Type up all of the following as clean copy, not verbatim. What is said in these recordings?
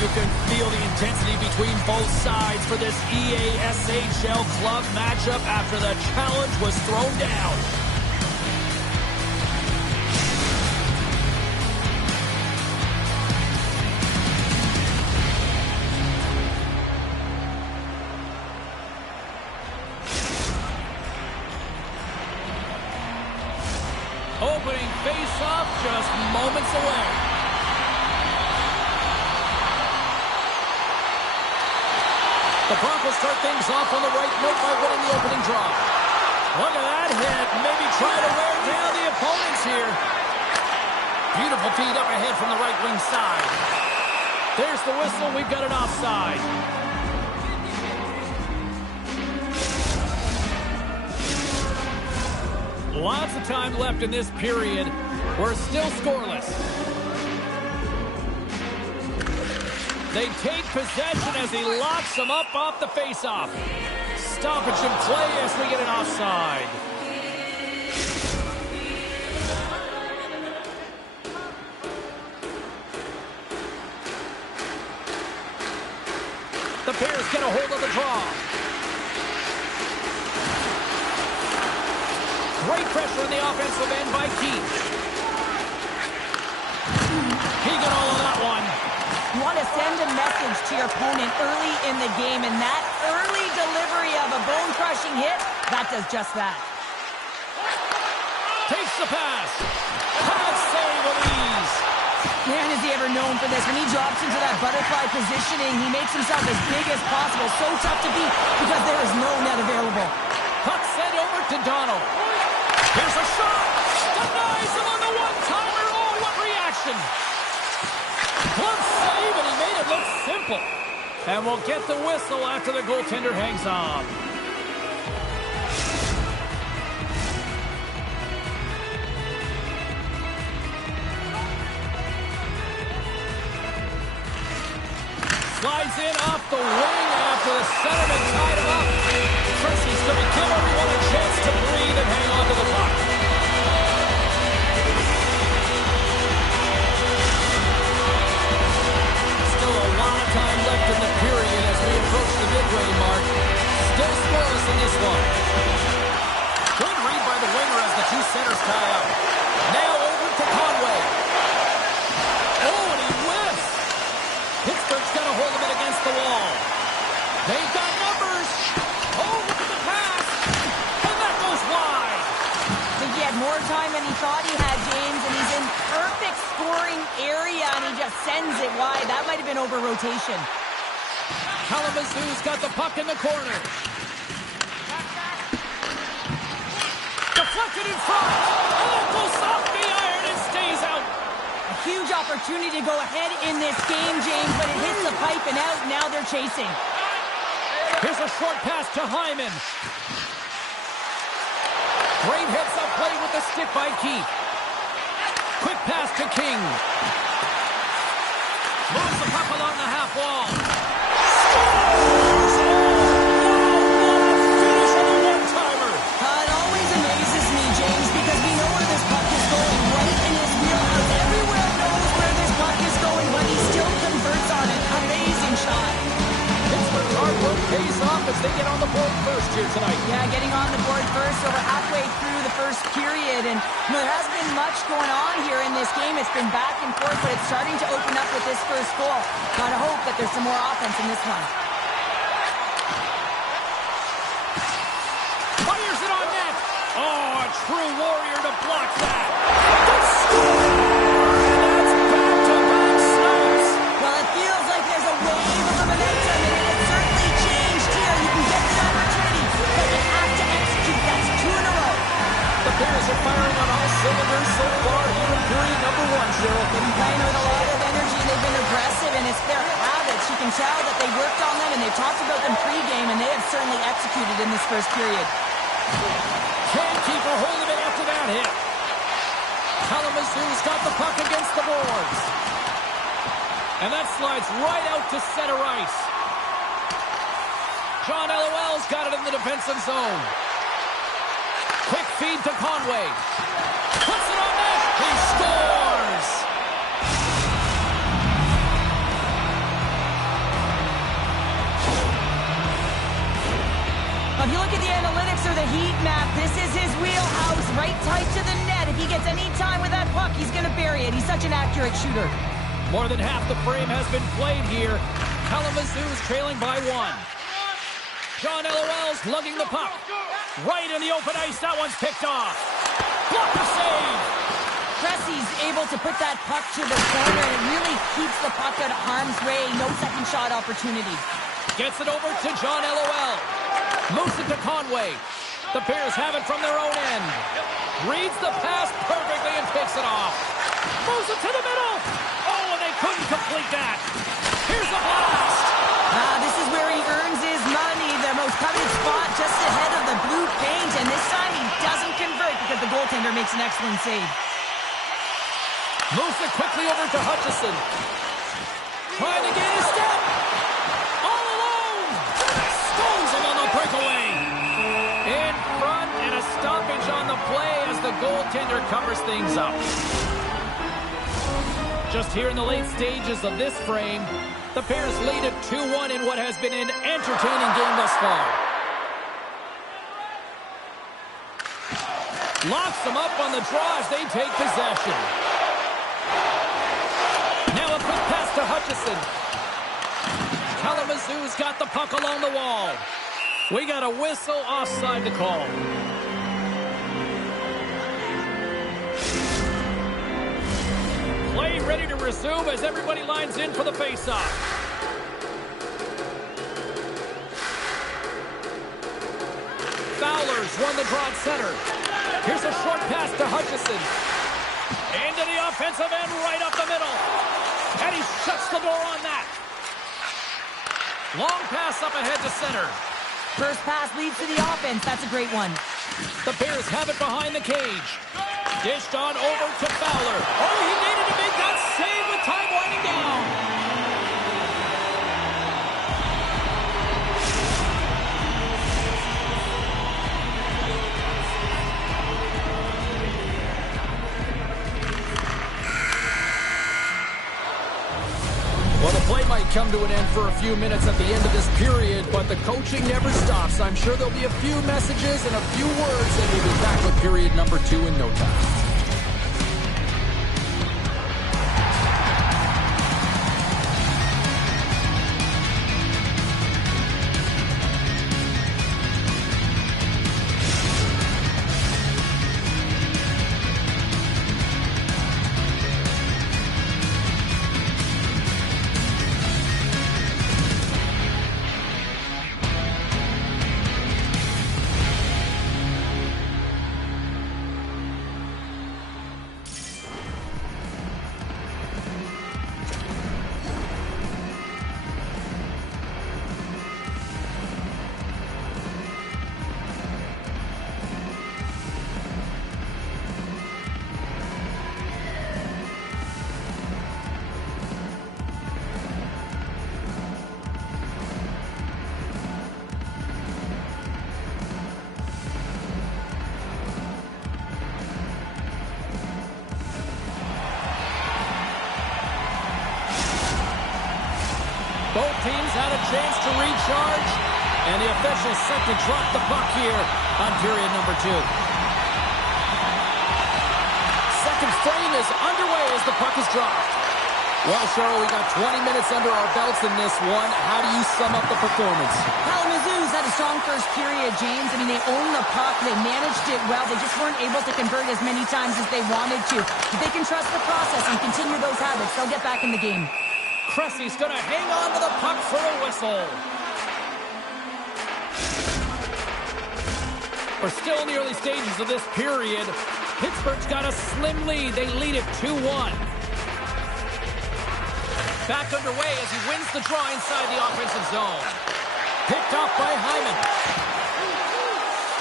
you can feel the intensity between both sides for this EASHL club matchup after the challenge was thrown down. Opening face-off just moments away. The Broncos start things off on the right note by winning the opening draw. Look at that hit. Maybe try to wear down the opponents here. Beautiful feed up ahead from the right wing side. There's the whistle. We've got an offside. Lots of time left in this period. We're still scoreless. They take possession as he locks them up off the faceoff. Stoppage in play as we get an offside. The Bears get a hold of the draw. Great pressure in the offensive end by Keith. He got all of that one. You want to send a message to your opponent early in the game, and that early delivery of a bone-crushing hit, that does just that. Takes the pass. Pass save with ease. Man, is he ever known for this. When he drops into that butterfly positioning, he makes himself as big as possible. So tough to beat because there is no net available. Puck sent over to Donald. Here's a shot. Denies him on the one-timer. Oh, what reaction. Glove save, and he made it look simple. And we'll get the whistle after the goaltender hangs on. Slides in off the wing after the centerman tied him up. Tracy's going to give everyone a chance to breathe and hang on to the puck. Still a lot of time left in the period as we approach the midway mark. Still scoreless in this one. Good read by the winger as the two centers tie up. Now over to Conway. Oh, and he whiffs. Pittsburgh's got to hold him in against the wall. They've got numbers. Oh, look at the pass. And that goes wide. I think he had more time than he thought he had, James, and he's in perfect scoring area, and he just sends it wide. That might have been over rotation. Kalamazoo's got the puck in the corner. Deflected in front. Oh, goes off the iron and stays out. A huge opportunity to go ahead in this game, James, but it hits the pipe and out. Now they're chasing. Here's a short pass to Hyman. Great heads-up play with the stick by Keith. Quick pass to King. Moves the puck along the half wall. Scores! Finish on the one-timer. It always amazes me, James, because we know where this puck is going, right in his wheelhouse. Everywhere knows where this puck is going, but he still converts on it. Amazing shot. Pittsburgh's hard work pays off as they get on the board first here tonight. Yeah, getting on the board first, so we're halfway through the first period, and there hasn't been much going on here in this game. It's been back and forth, but it's starting to open up with this first goal. Gotta hope that there's some more offense in this one. Fires it on net. Oh, a true warrior to block that. Good score! And that's back-to-back snaps. Well, it feels like there's a wave of momentum, and it has certainly changed here. You can get the opportunity, but you have to execute. That's 2 in a row. The Bears are firing on all cylinders so far here in period number 1, Cheryl. They've been playing with a lot of energy. They've been aggressive, and it's their habits. You can tell that they worked on them, and they've talked about them pre-game, and they have certainly executed in this first period. Can't keep a hold of it after that hit. Kalamazoo's got the puck against the boards. And that slides right out to center ice. John LOL's got it in the defensive zone. Quick feed to Conway. Puts it on net. He scores! If you look at the analytics or the heat map, this is his wheelhouse, right tight to the net. If he gets any time with that puck, he's going to bury it. He's such an accurate shooter. More than half the frame has been played here. Kalamazoo's trailing by 1. John LOL's lugging the puck. Right in the open ice. That one's picked off. Blocker save. Cressy's able to put that puck to the corner, and it really keeps the puck out of harm's way. No second shot opportunity. Gets it over to John LOL. Moves it to Conway. The Bears have it from their own end. Reads the pass perfectly and picks it off. Moves it to the middle. Oh, and they couldn't complete that. Here's the blast. This is where he earns his money. The most coveted spot just ahead of the blue paint. And this time he doesn't convert because the goaltender makes an excellent save. Moves it quickly over to Hutchison. Trying to gain a step. All alone. Stones him on the breakaway. In front and a stoppage on the play as the goaltender covers things up. Just here in the late stages of this frame, the Bears lead at 2-1 in what has been an entertaining game thus far. Locks them up on the draw as they take possession. Now a quick pass to Hutchison. Kalamazoo's got the puck along the wall. We got a whistle offside to call. Play ready to resume as everybody lines in for the faceoff. Fowler's won the draw at center. Here's a short pass to Hutchison. Into the offensive end, right up the middle. And he shuts the door on that. Long pass up ahead to center. First pass leads to the offense. That's a great one. The Bears have it behind the cage. Dished on over to Fowler. Oh, he needed to make that save with time winding down. Well, the play might come to an end for a few minutes at the end of this period, but the coaching never stops. I'm sure there'll be a few messages and a few words, and we'll be back with period number 2 in no time. Both teams had a chance to recharge, and the officials set to drop the puck here on period number 2. Second frame is underway as the puck is dropped. Well, Cheryl, we got 20 minutes under our belts in this one. How do you sum up the performance? Kalamazoo's had a strong first period, James. I mean, they owned the puck. They managed it well. They just weren't able to convert as many times as they wanted to. If they can trust the process and continue those habits, they'll get back in the game. Cressy's going to hang on to the puck for a whistle. We're still in the early stages of this period. Pittsburgh's got a slim lead. They lead it 2-1. Back underway as he wins the draw inside the offensive zone. Picked off by Hyman.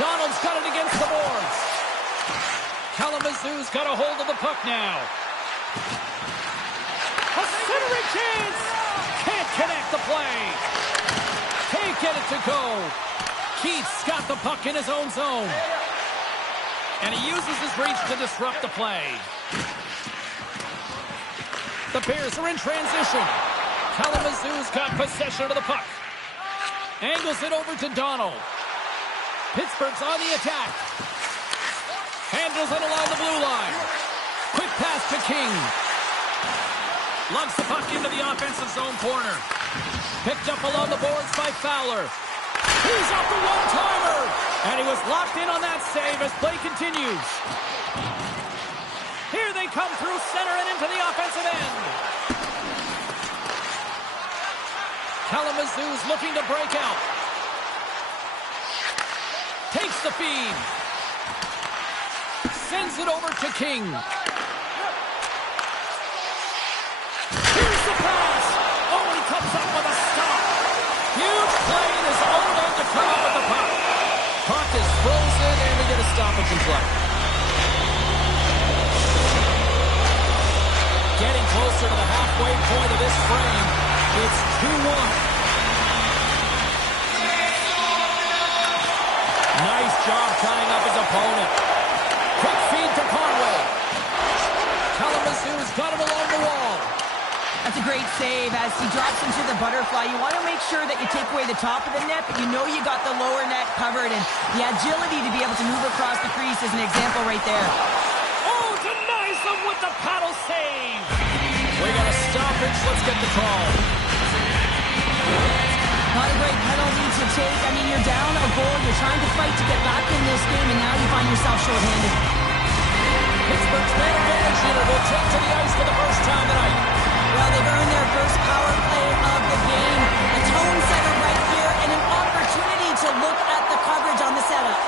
Donald's got it against the boards. Kalamazoo's got a hold of the puck now. A centering chance! Can't connect the play. Can't get it to go. Keith's got the puck in his own zone. And he uses his reach to disrupt the play. The Bears are in transition. Kalamazoo's got possession of the puck. Angles it over to Donald. Pittsburgh's on the attack. Handles it along the blue line. Quick pass to King. Lugs the puck into the offensive zone corner. Picked up along the boards by Fowler. He's up the one-timer. And he was locked in on that save as play continues. Here they come through center and into the offensive end. Kalamazoo's looking to break out. Takes the feed. Sends it over to King. Here's the pass. Oh, he comes up with a stop. Huge play in his own end to come up with the puck. Puck is frozen, and we get a stoppage in play. Getting closer to the halfway point of this frame. It's 2-1. Nice job tying up his opponent. Quick feed to Conway. Kalamazoo's got him along the wall. That's a great save as he drops into the butterfly. You want to make sure that you take away the top of the net, but you know you got the lower net covered, and the agility to be able to move across the crease is an example right there. Oh, denies them with the paddle save. We got a stoppage. Let's get the call. Not a great penalty to take. I mean, you're down a goal. You're trying to fight to get back in this game, and now you find yourself shorthanded. Pittsburgh's man advantage unit will take to the ice for the first time tonight. Well, they've earned their first power play of the game. A tone setter right here, and an opportunity to look at the coverage on the setup.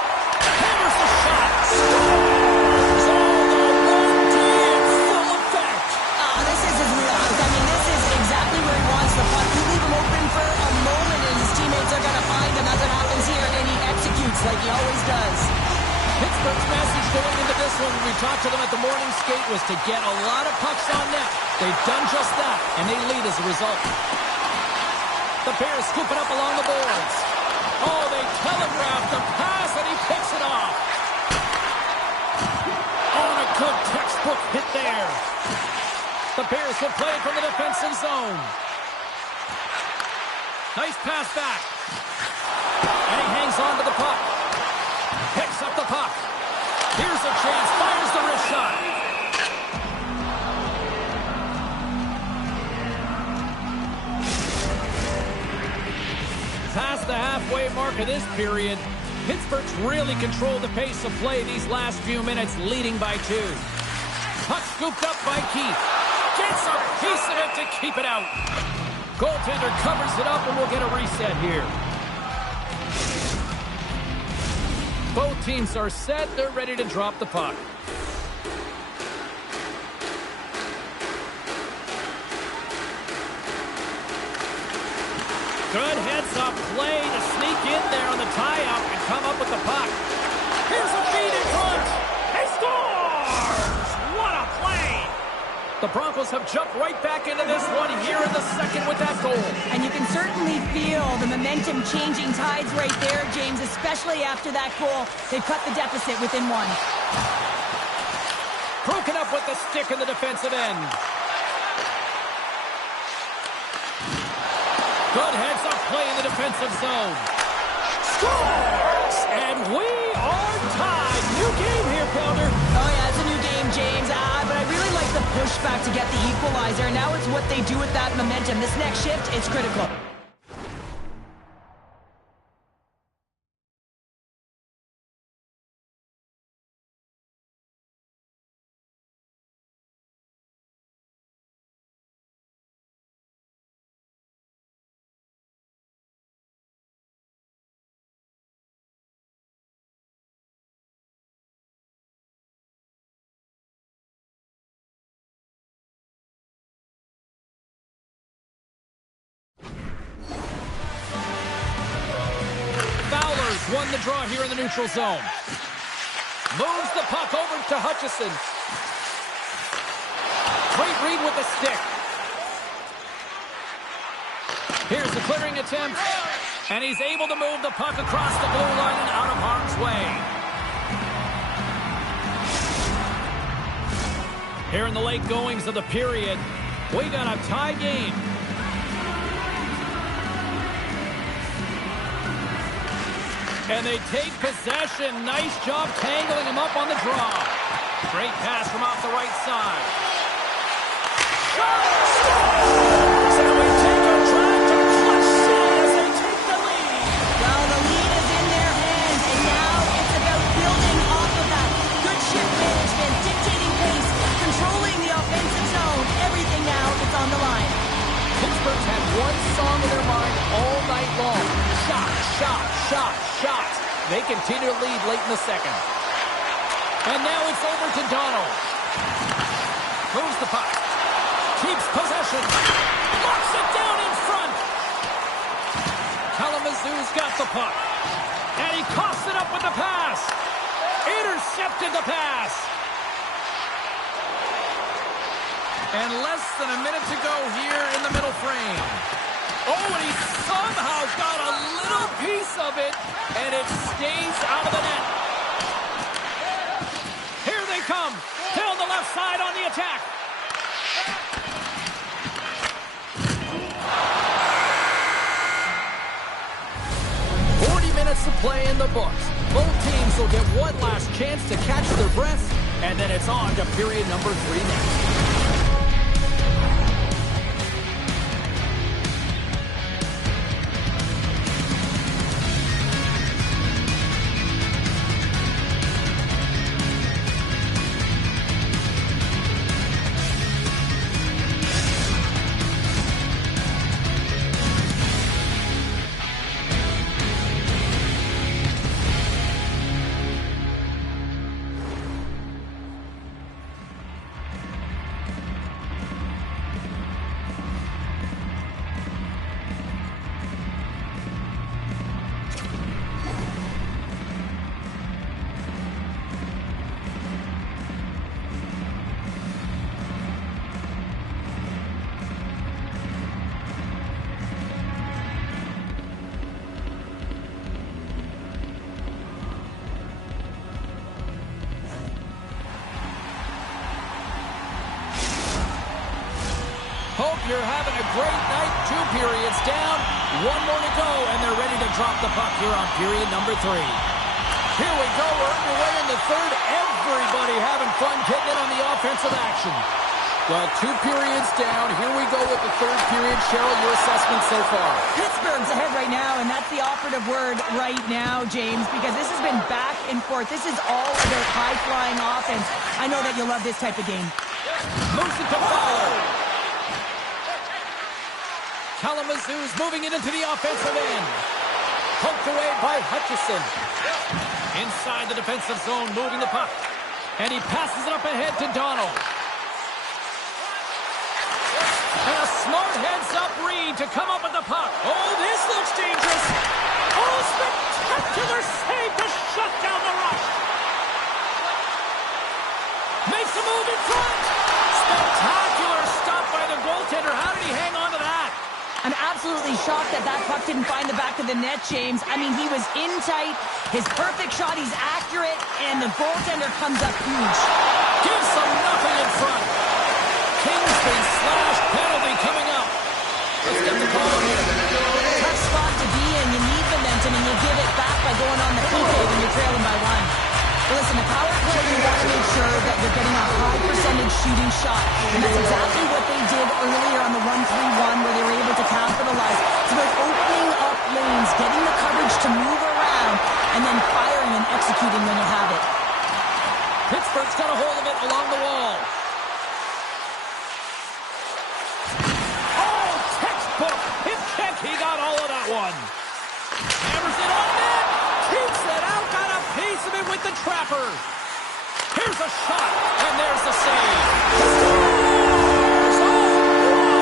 Hammers the shot. Scores on the 1D in full effect. Oh, this is his wheelhouse. I mean, this is exactly where he wants the puck. You leave him open for a moment, and his teammates are going to find him. That's what happens here, and he executes like he always does. Pittsburgh's message going into this one when we talked to them at the morning skate was to get a lot of pucks on net. They've done just that, and they lead as a result. The Bears scoop it up along the boards. Oh, they telegraph the pass, and he picks it off. On a good textbook hit there. The Bears will play it from the defensive zone. Nice pass back. And he hangs on to the puck. Picks up the puck. Here's a chance. Fires the wrist shot. Past the halfway mark of this period, Pittsburgh's really controlled the pace of play these last few minutes, leading by 2. Puck scooped up by Keith. Gets a piece of it to keep it out. Goaltender covers it up, and we'll get a reset here. Both teams are set. They're ready to drop the puck. Good heads-up play to sneak in there on the tie-up and come up with the puck. Here's a feed in front. He scores! What a play! The Broncos have jumped right back into this one here in the second with that goal. And you can certainly feel the momentum changing tides right there, James, especially after that goal. They've cut the deficit within 1. Broken up with the stick in the defensive end. Good heads-up play in the defensive zone. Scores! And we are tied. New game here, Pounder. Oh, yeah, it's a new game, James. But I really like the pushback to get the equalizer. Now it's what they do with that momentum. This next shift, it's critical. Won the draw here in the neutral zone. Moves the puck over to Hutchison. Great read with the stick. Here's the clearing attempt. And he's able to move the puck across the blue line and out of harm's way. Here in the late goings of the period, we got a tie game. And they take possession. Nice job tangling him up on the draw. Great pass from off the right side. Shot! Scores! And we take a drive to clutch city as they take the lead. Well, the lead is in their hands, and now it's about building off of that. Good shift management, dictating pace, controlling the offensive zone. Everything now is on the line. Pittsburgh's had one song in their mind all night long. Shot, shot, shot, shot. They continue to lead late in the second. And now it's over to Donald. Moves the puck. Keeps possession. Locks it down in front. Kalamazoo's got the puck. And he coughs it up with the pass. Intercepted the pass. And less than a minute to go here in the middle frame. Oh, and he somehow got a little piece of it, and it stays out of the net. Here they come. Down the left side on the attack. Minutes to play in the books. Both teams will get one last chance to catch their breaths, and then it's on to period number 3 next. Hope you're having a great night. 2 periods down. 1 more to go, and they're ready to drop the puck here on period number 3. Here we go. We're underway in the third. Everybody having fun getting in on the offensive action. Well, 2 periods down. Here we go with the third period. Cheryl, your assessment so far? Pittsburgh's ahead right now, and that's the operative word right now, James, because this has been back and forth. This is all about high-flying offense. I know that you'll love this type of game. Moves it to Fowler. Kalamazoo's moving it into the offensive end. Poked away by Hutchison. Inside the defensive zone, moving the puck. And he passes it up ahead to Donald. And a smart heads-up read to come up with the puck. Oh, this looks dangerous. Oh, spectacular save to shut down the rush. Makes a move in front. Spectacular stop by the goaltender. How did he hang on to that? I'm absolutely shocked that that puck didn't find the back of the net, James. I mean, he was in tight, his perfect shot, he's accurate, and the goaltender comes up huge. Gives them nothing in front. Kingston slash penalty coming up. Let's get the call here. Tough spot to be in. You need momentum, and you give it back by going on the PK when you're trailing by 1. Well, listen, the power play, you want to make sure that you're getting a high percentage shooting shot. And that's exactly what they did earlier on the 1-3-1 where they were able to capitalize. It's about opening up lanes, getting the coverage to move around, and then firing and executing when you have it. Pittsburgh's got a hold of it along the wall. Oh, textbook! Hip check, he got all of that one. Hammers it on net. Keeps it out, got a piece of it with the trapper. Here's a shot, and there's the save. Scores! Oh,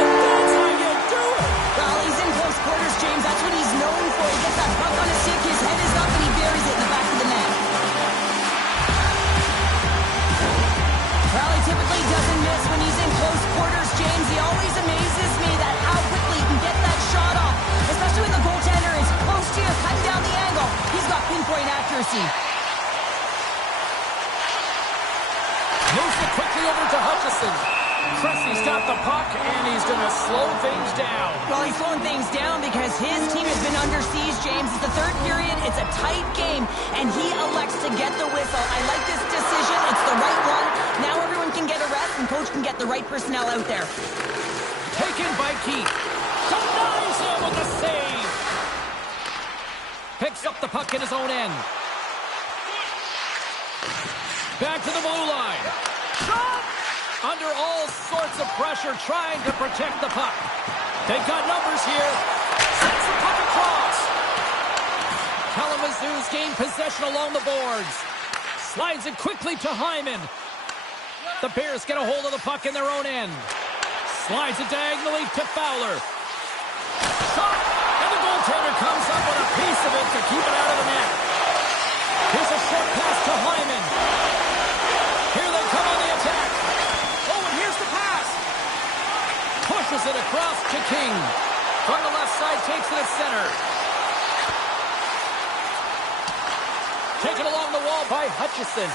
that's how you do it. Well, he's in close quarters, James. That's what he's known for. He gets that puck on his stick, his head is up, and he buries it in the back of the net. Well, he typically doesn't miss when he's in close quarters, James. He always amazes me that how quickly he can get that shot off, especially when the goaltender is close to you, cutting down the angle. He's got pinpoint accuracy. Moves it quickly over to Hutchison. Cressy's got the puck, and he's going to slow things down. Well, really slowing things down because his team has been under siege, James. It's the third period. It's a tight game, and he elects to get the whistle. I like this decision. It's the right one. Now everyone can get a rest, and coach can get the right personnel out there. Taken by Keith. Denies him with the save. Picks up the puck in his own end. Back to the blue line. Shot! Under all sorts of pressure, trying to protect the puck. They've got numbers here. Sends the puck across. Kalamazoo's gained possession along the boards. Slides it quickly to Hyman. The Bears get a hold of the puck in their own end. Slides it diagonally to Fowler. Shot! And the goaltender comes up with a piece of it to keep it out of the net. Here's a short pass to Hyman. Here they come on the attack. Oh, and here's the pass. Pushes it across to King. From the left side, takes it at center. Taken along the wall by Hutchison.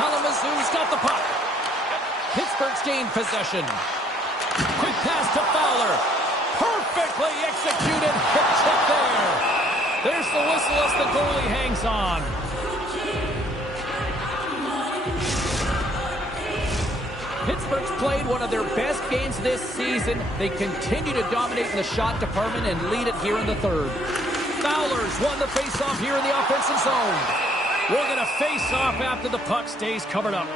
Kalamazoo's got the puck. Pittsburgh's gained possession. Quick pass to Fowler. Perfectly executed. Hip check there. There's the whistle as the goalie hangs on. Pittsburgh's played one of their best games this season. They continue to dominate in the shot department and lead it here in the third. Fowler's won the faceoff here in the offensive zone. We're going to face off after the puck stays covered up.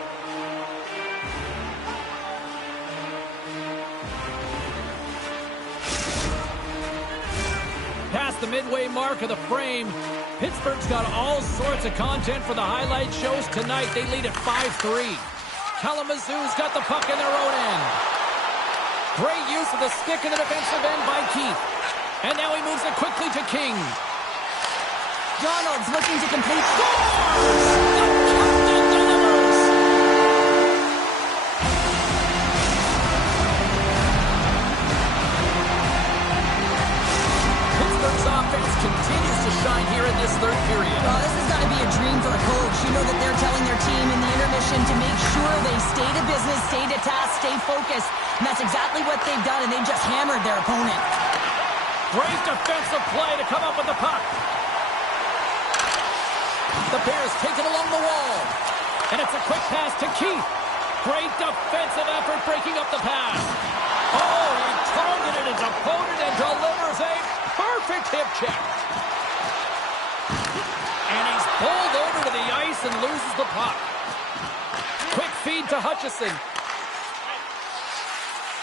Past the midway mark of the frame, Pittsburgh's got all sorts of content for the highlight shows tonight. They lead at 5-3. Kalamazoo's got the puck in their own end. Great use of the stick in the defensive end by Keith. And now he moves it quickly to King. Donald's looking to complete. Scores! The captain delivers! Pittsburgh's offense continues to shine here in this third period. Well, this has got to be a dream for a coach. You know that they're telling their team in the intermission to make sure they stay to business, stay to task, stay focused. And that's exactly what they've done, and they've just hammered their opponent. Great defensive play to come up with the puck. The Bears take it along the wall. And it's a quick pass to Keith. Great defensive effort breaking up the pass. Oh, he targeted his opponent and delivers a perfect hip check. And he's pulled over to the ice and loses the puck. Quick feed to Hutchison.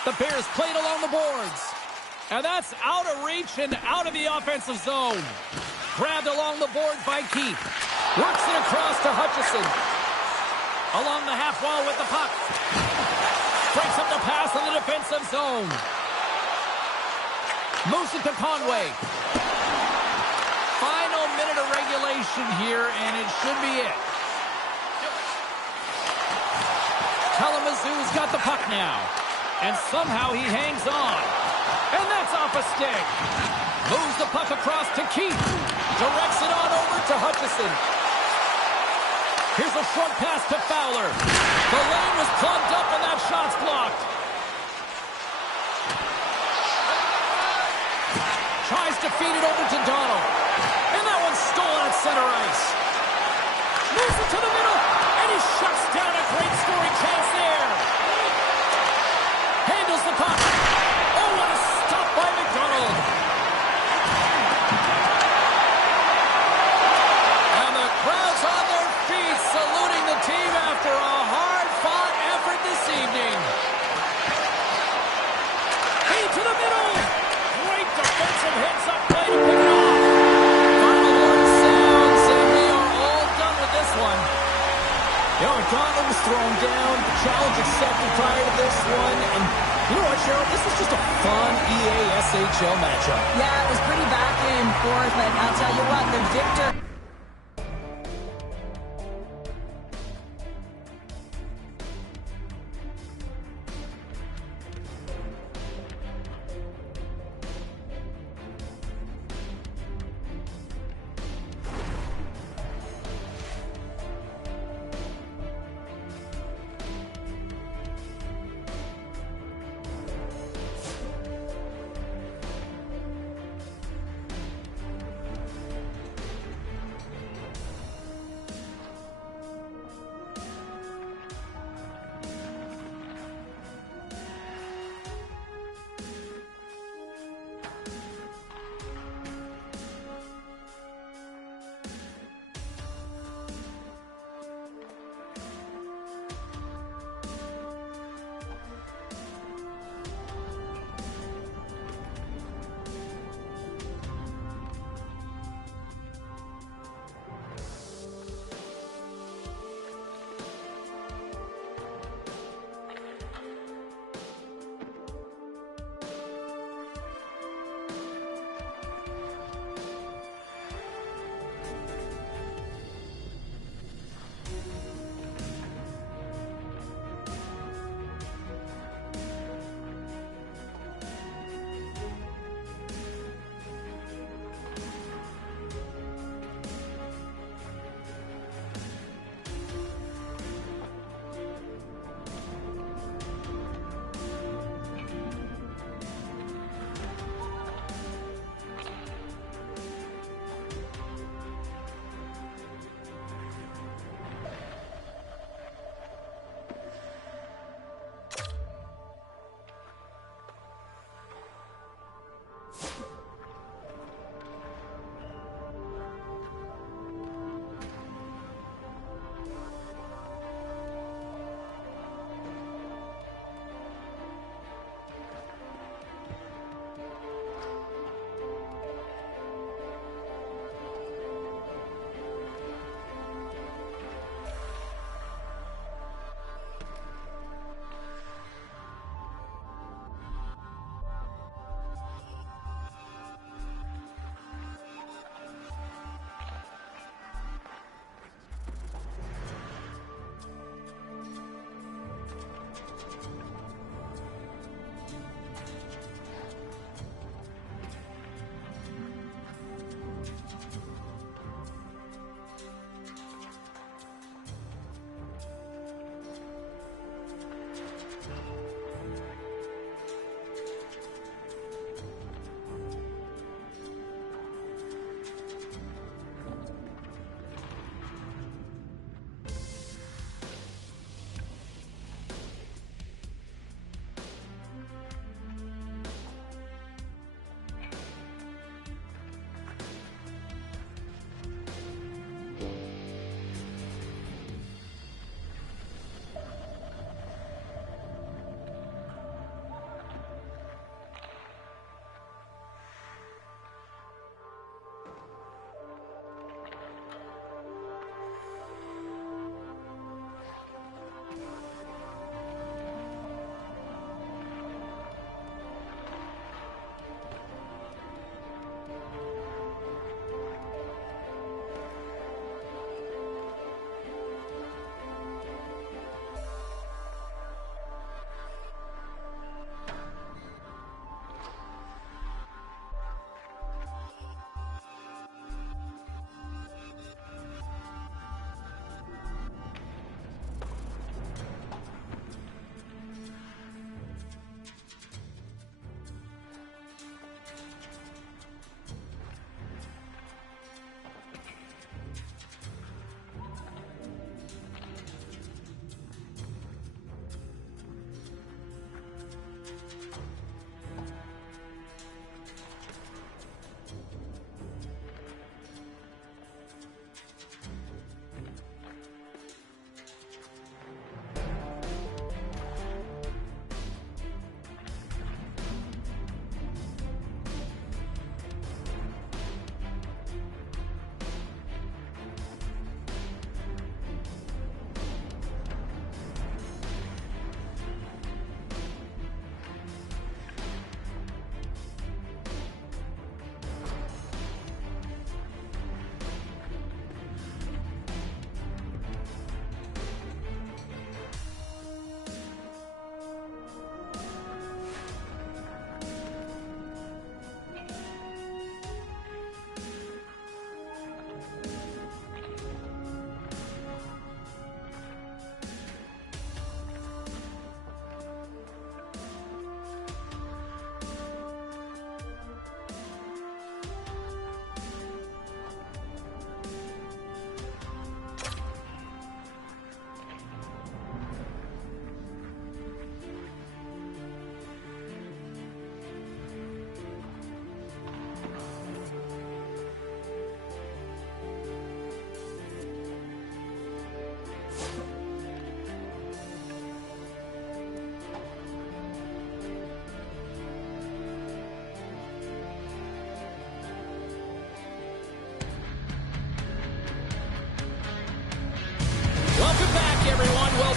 The Bears played along the boards. And that's out of reach and out of the offensive zone. Grabbed along the boards by Keith. Works it across to Hutchison. Along the half wall with the puck. Breaks up the pass in the defensive zone. Moves it to Conway. Final minute of regulation here, and it should be it. Kalamazoo's got the puck now. And somehow he hangs on. And that's off a stick. Moves the puck across to Keith. Directs it on over to Hutchison. Here's a short pass to Fowler. The lane was plugged up and that shot's blocked. Tries to feed it over to Donald. And that one's stolen at center ice. Moves it to the middle. And he shuts down a great scoring chance there. Handles the puck. Oh, what a stop by McDonald. And the crowd's on their feet saluting the team after a hard-fought effort this evening. Feed to the middle. Great defensive hits up play to pick it off. Final word sounds, and we are all done with this one. You know, McDonald was thrown down. The challenge accepted prior to this one. And you know what, Cheryl? This was just a fun EASHL matchup. Yeah, it was pretty back and forth, but I'll tell you what, the victor...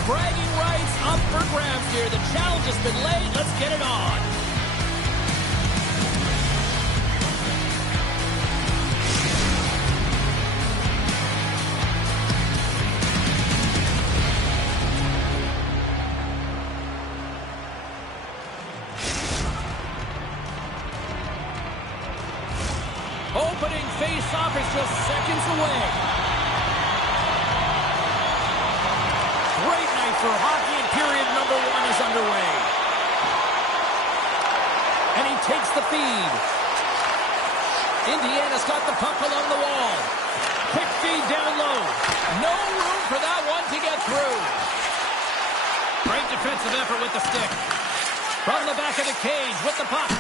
Bragging rights up for grabs here. The challenge has been laid. Let's get it on. Opening face-off is just seconds away. Great night for hockey, and period number 1 is underway. And he takes the feed. Indiana's got the puck along the wall. Quick feed down low. No room for that one to get through. Great defensive effort with the stick. From the back of the cage with the puck.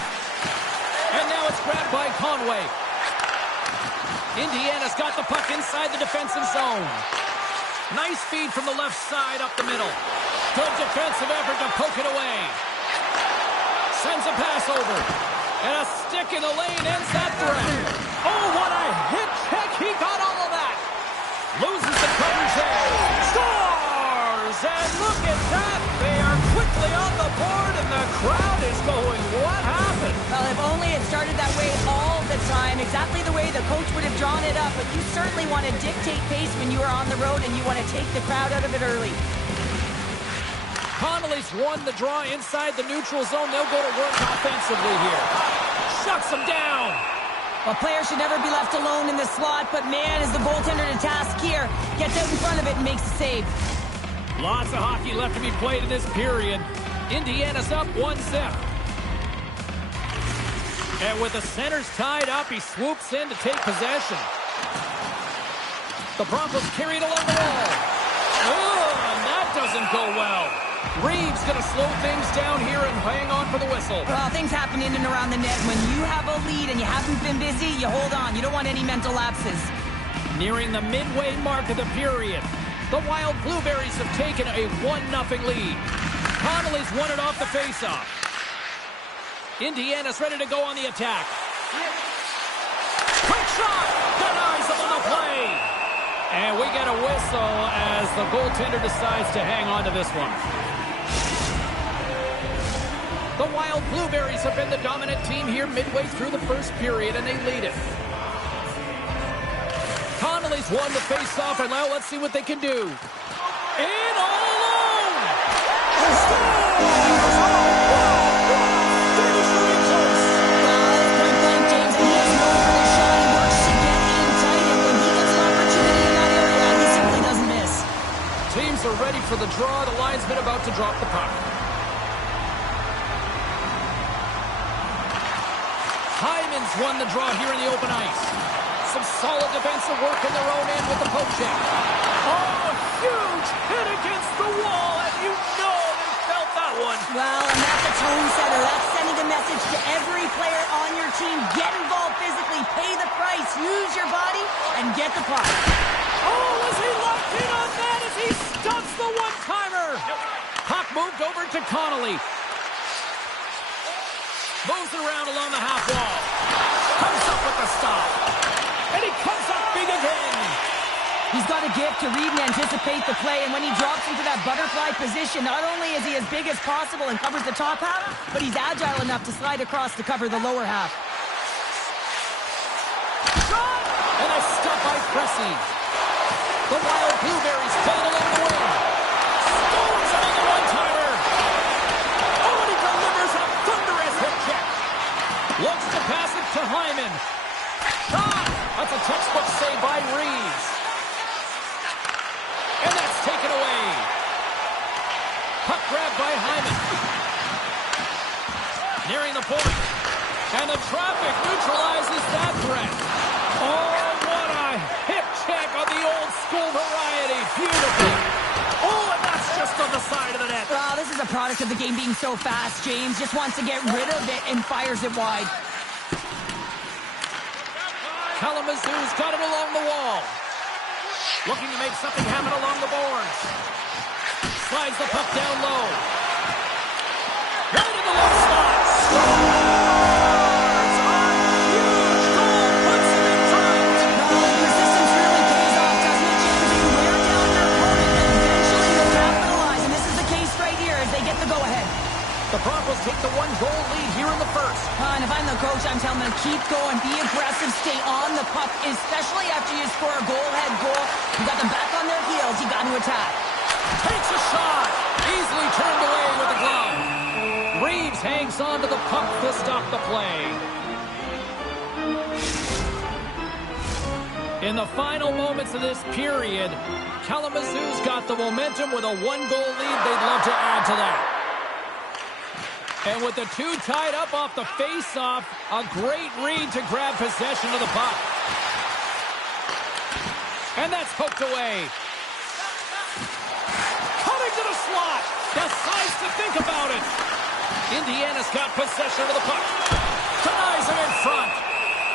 And now it's grabbed by Conway. Indiana's got the puck inside the defensive zone. Nice feed from the left side up the middle. Good defensive effort to poke it away. Sends a pass over. And a stick in the lane ends that threat. Oh, what a hit check. He got all of that. Loses the coverage there. Scores! And look at that. They are quickly on the board, and the crowd is going, what happened? Well, if only it started that way all the time, exactly the way the coach would have drawn it up, but you certainly want to dictate pace when you are on the road, and you want to take the crowd out of it early. Connolly's won the draw inside the neutral zone. They'll go to work offensively here. Shuts them down. Well, players should never be left alone in the slot, but man, is the goaltender to task here. Gets out in front of it and makes the save. Lots of hockey left to be played in this period. Indiana's up 1-0. And with the centers tied up, he swoops in to take possession. The Broncos carry it along the wall. Oh, and that doesn't go well. Reeves going to slow things down here and hang on for the whistle. Well, things happen in and around the net. When you have a lead and you haven't been busy, you hold on. You don't want any mental lapses. Nearing the midway mark of the period, the Wild Blueberries have taken a 1-0 lead. Connolly's won it off the faceoff. Indiana's ready to go on the attack. Quick shot! Denies them on the play. And we get a whistle as the goaltender decides to hang on to this one. The Wild Blueberries have been the dominant team here midway through the first period, and they lead it. Connolly's won the face-off, and now let's see what they can do. In all alone! Scores! Finish really close! Point blank, James, and he is known for the shot. He works to get in tight, and when he gets an opportunity in that area, he simply doesn't miss. Teams are ready for the draw. The linesman about to drop the puck. Hyman's won the draw here in the open ice. Some solid defensive work in their own end with the poke check. Oh, huge hit against the wall, and you know they felt that one. Well, and that's a tone setter. That's sending a message to every player on your team. Get involved physically, pay the price, use your body, and get the puck. Oh, is he locked in on that as he stuffs the one-timer? Puck moved over to Connolly. Moves it around along the half wall. Comes up with the stop. And he comes up big again. He's got a gift to read and anticipate the play, and when he drops into that butterfly position, not only is he as big as possible and covers the top half, but he's agile enough to slide across to cover the lower half. Shot! And a stop by Cressy. The Wild Blueberries pull it along the wing. Scores another one-timer. Oh, and he delivers a thunderous hip check. Looks to pass it to Hyman. Shot! That's a textbook save by Reeves. And that's taken away. Puck grabbed by Hyman. Nearing the point. And the traffic neutralizes that threat. Oh, what a hip check on the old school variety. Beautiful. Oh, and that's just on the side of the net. Well, this is a product of the game being so fast. James just wants to get rid of it and fires it wide. Kalamazoo's got it along the wall. Looking to make something happen along the boards. Slides the puck down low. Right in the low slot. Scores! A huge goal puts him in front. Resistance really pays off, doesn't it, James? You wear down your opponent, and eventually you'll capitalize, and this is the case right here as they get the go-ahead. The Broncos take the 1-goal lead here in the first. And if I'm the coach, I'm telling them to keep going, be aggressive, stay on the puck, especially after you score a goal-ahead goal. You got them back on their heels, you got to attack. Takes a shot. Easily turned away with the glove. Reeves hangs on to the puck to stop the play. In the final moments of this period, Kalamazoo's got the momentum with a 1-goal lead. They'd love to add to that. And with the two tied up off the face-off, a great read to grab possession of the puck. And that's poked away. Cutting to the slot. Decides to think about it. Indiana's got possession of the puck. Denies him in front.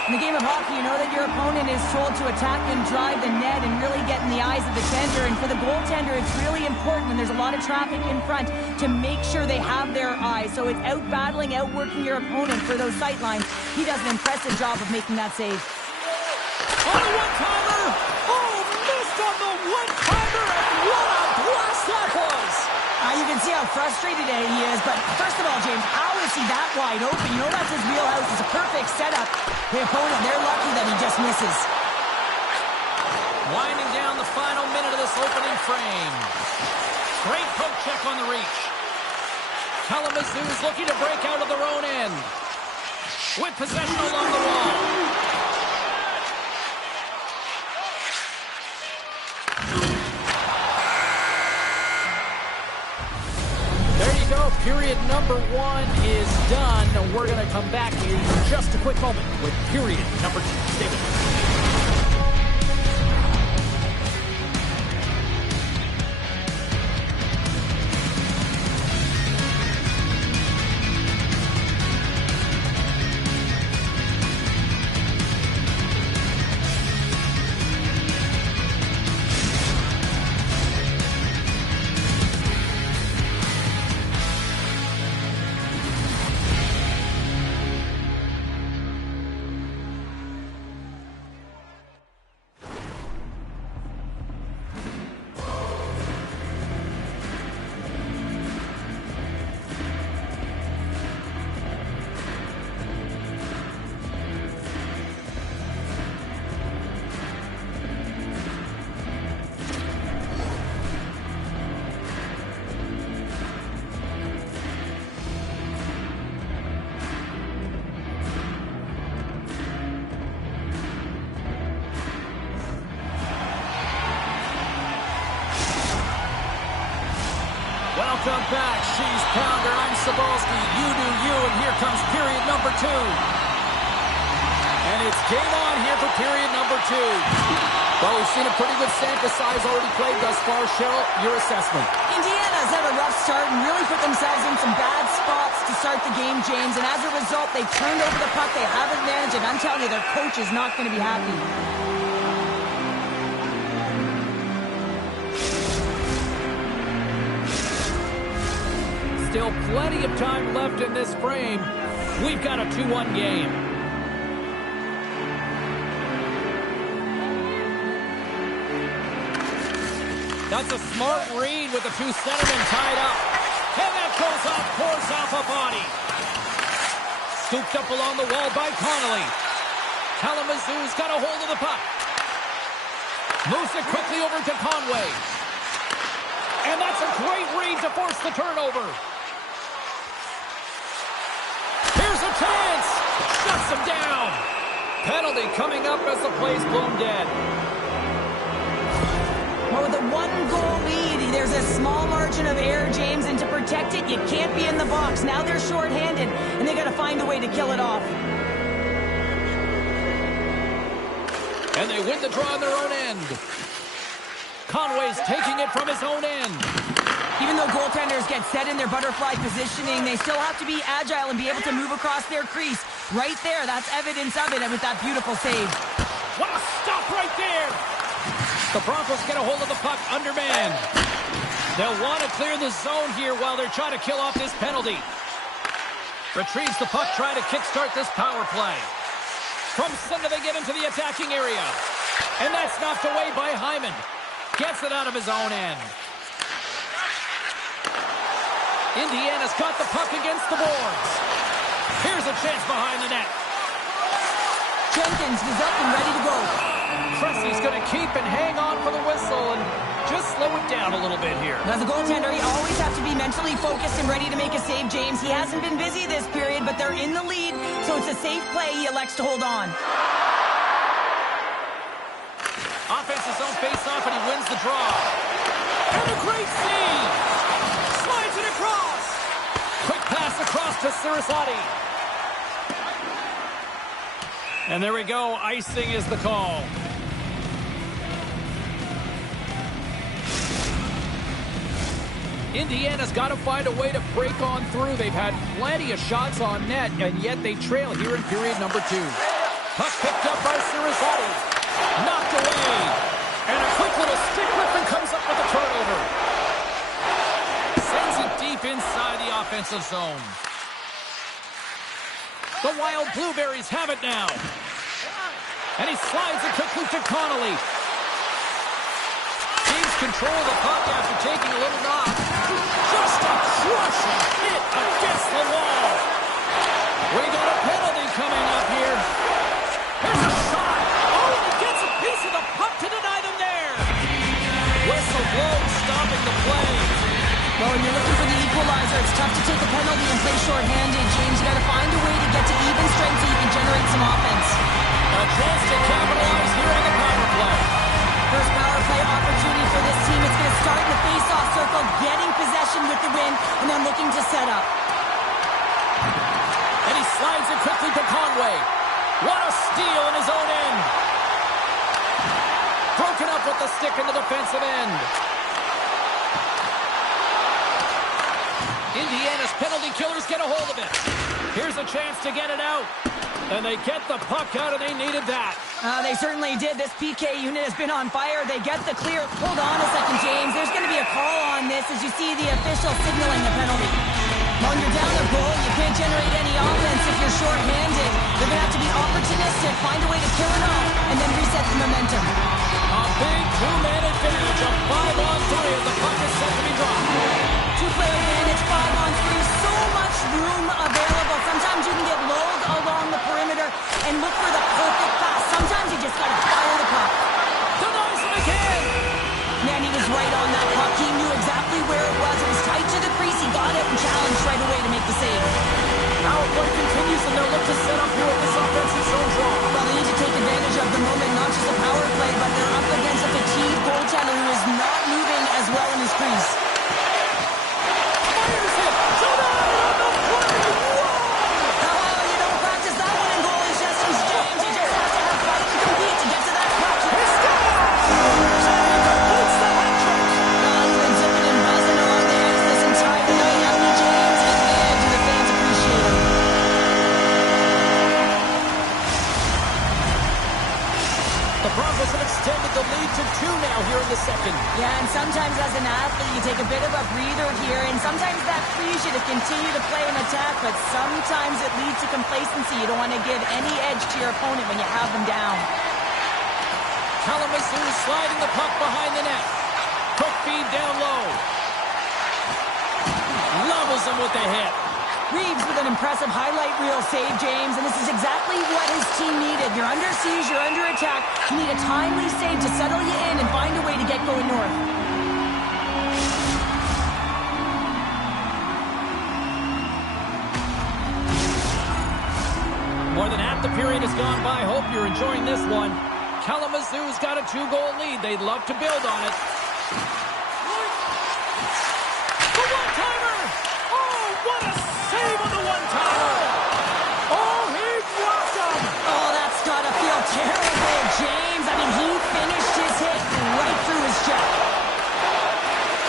In the game of hockey, you know that your opponent is told to attack and drive the net and really get in the eyes of the tender. And for the goaltender, it's really important when there's a lot of traffic in front to make sure they have their eyes. So it's out-battling, outworking your opponent for those sight lines. He does an impressive job of making that save. On the one-timer! Oh, missed on the one-timer, and what a blast that was! You can see how frustrated he is, but first of all, James, how is he that wide open? You know that's his wheelhouse. It's a perfect setup. The opponent, they're lucky that he just misses. Winding down the final minute of this opening frame. Great poke check on the reach. Kalamazoo's looking to break out of their own end. With possession along the wall. There you go. Period number 1 is done. We're going to come back here in just a quick moment with period number 2. Stay with us. Welcome back, She's Pounder. I'm Cybulski. You do you, and here comes period number 2. And it's game on here for period number 2. Well, we've seen a pretty good sample size already played thus far. Cheryl, your assessment. Indiana's had a rough start and really put themselves in some bad spots to start the game, James. And as a result, they turned over the puck. They haven't managed it. I'm telling you, their coach is not going to be happy. Still plenty of time left in this frame. We've got a 2-1 game. That's a smart read with the 2 centermen tied up. And that goes off, pours off a body. Scooped up along the wall by Connolly. Kalamazoo's got a hold of the puck. Moves it quickly over to Conway. And that's a great read to force the turnover. Here's a chance. Shuts him down. Penalty coming up as the play's blown dead. Well, with a 1-goal lead, there's a small margin of error, James, and to protect it, you can't be in the box. Now they're shorthanded, and they got to find a way to kill it off. And they win the draw on their own end. Conway's taking it from his own end. Even though goaltenders get set in their butterfly positioning, they still have to be agile and be able to move across their crease. Right there, that's evidence of it, and with that beautiful save. What a stop right there! The Broncos get a hold of the puck, undermanned. They'll want to clear the zone here while they're trying to kill off this penalty. Retrieves the puck, trying to kickstart this power play. From center, they get into the attacking area. And that's knocked away by Hyman. Gets it out of his own end. Indiana's got the puck against the boards. Here's a chance behind the net. Jenkins is up and ready to go. Cressy's going to keep and hang on for the whistle and just slow it down a little bit here. As a goaltender, you always have to be mentally focused and ready to make a save, James. He hasn't been busy this period, but they're in the lead, so it's a safe play. He elects to hold on. Offense's own face-off, and he wins the draw. And a great save! Slides it across! Quick pass across to Sarasate. And there we go. Icing is the call. Indiana's got to find a way to break on through. They've had plenty of shots on net, and yet they trail here in period number 2. Puck picked up by Sarasate. Knocked away. And a quick little stick lift and comes up with a turnover. Sends it deep inside the offensive zone. The Wild Blueberries have it now. And he slides it quickly to Connolly. Gains control of the puck after taking a little knock. Just a crushing hit against the wall. We got a penalty coming up here. Here's a shot. Oh, he gets a piece of the puck to deny them there. Whistle blows, stopping the play. Well, when you're looking for the equalizer. It's tough to take a penalty and play shorthanded. James, you got to find a way to get to even strength so you can generate some offense. A chance to capitalize here on the power play. First power play opportunity for this team. It's going to start in the face-off circle, getting possession with the win, and then looking to set up. And he slides it quickly to Conway. What a steal in his own end. Broken up with the stick in the defensive end. Indiana's penalty killers get a hold of it. Here's a chance to get it out. And they get the puck out, and they needed that. They certainly did. This PK unit has been on fire. They get the clear. Hold on a second, James. There's going to be a call on this as you see the official signaling the penalty. When you're down a goal, you can't generate any offense if you're short-handed. You're going to have to be opportunistic, find a way to kill it off, and then reset the momentum. A big two-man advantage, a 5-on-3 as the puck is set to be dropped. Two-player advantage, 5-on-3, so much room available. Sometimes you can get lulled along the perimeter and look for the perfect pass. Sometimes you just got to fire the puck. Denies him again. Man, he was right on that puck. He knew exactly where it was. It was tight to the crease. He got it and challenged right away to make the save. Power play continues, and they'll look to set up here with this offensive zone draw. Well, they need to take advantage of the moment, not just a power play, but they're up against a fatigued goaltender who is not moving as well in his crease. Fires it. Denied on the play. Whoa! Oh, you don't practice that one in goalie sessions, James. You just have to have fight and compete to get to that puck. He scores! And he completes the hat trick. He's been zipping and buzzing along the ice this entire night, hasn't he, James? And man, do the fans appreciate him. The Broncos have extended the lead to 2 now here in the second. Yeah, and sometimes as an athlete, you take a bit of a breather here, and sometimes that frees you to continue to play and attack, but sometimes it leads to complacency. You don't want to give any edge to your opponent when you have them down. Kalamazoo sliding the puck behind the net. Quick feed down low. Levels him with the hit. Reeves with an impressive highlight reel save, James, and this is exactly what his team needed. You're under siege, you're under attack. You need a timely save to settle you in and find a way to get going north. More than half the period has gone by. Hope you're enjoying this one. Kalamazoo's got a 2-goal lead. They'd love to build on it. The one-timer! Oh, what a save on the one-timer! Oh, he dropped him! Oh, that's got to feel terrible, James. I mean, he finished his hit right through his check.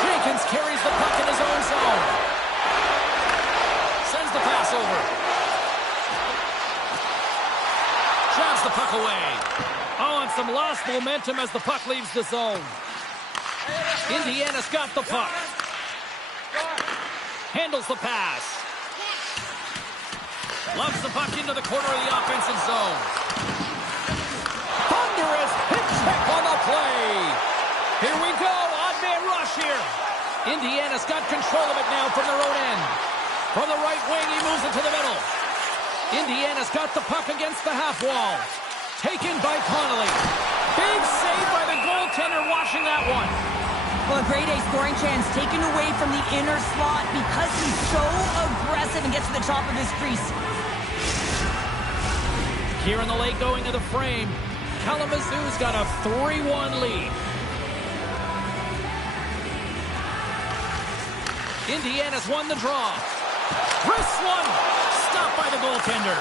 Jenkins carries the puck in his own zone. Sends the pass over. Jabs the puck away. Oh, and some lost momentum as the puck leaves the zone. Indiana's got the puck. Handles the pass. Loves the puck into the corner of the offensive zone. Thunderous hit check on the play. Here we go. Odd man rush here. Indiana's got control of it now from their own end. From the right wing, he moves it to the middle. Indiana's got the puck against the half wall. Taken by Connolly. Big save by the goaltender watching that one. Well, a grade A scoring chance taken away from the inner slot because he's so aggressive and gets to the top of his crease. Here in the late going to the frame. Kalamazoo's got a 3-1 lead. Indiana's won the draw. Wrist one. Stopped by the goaltender.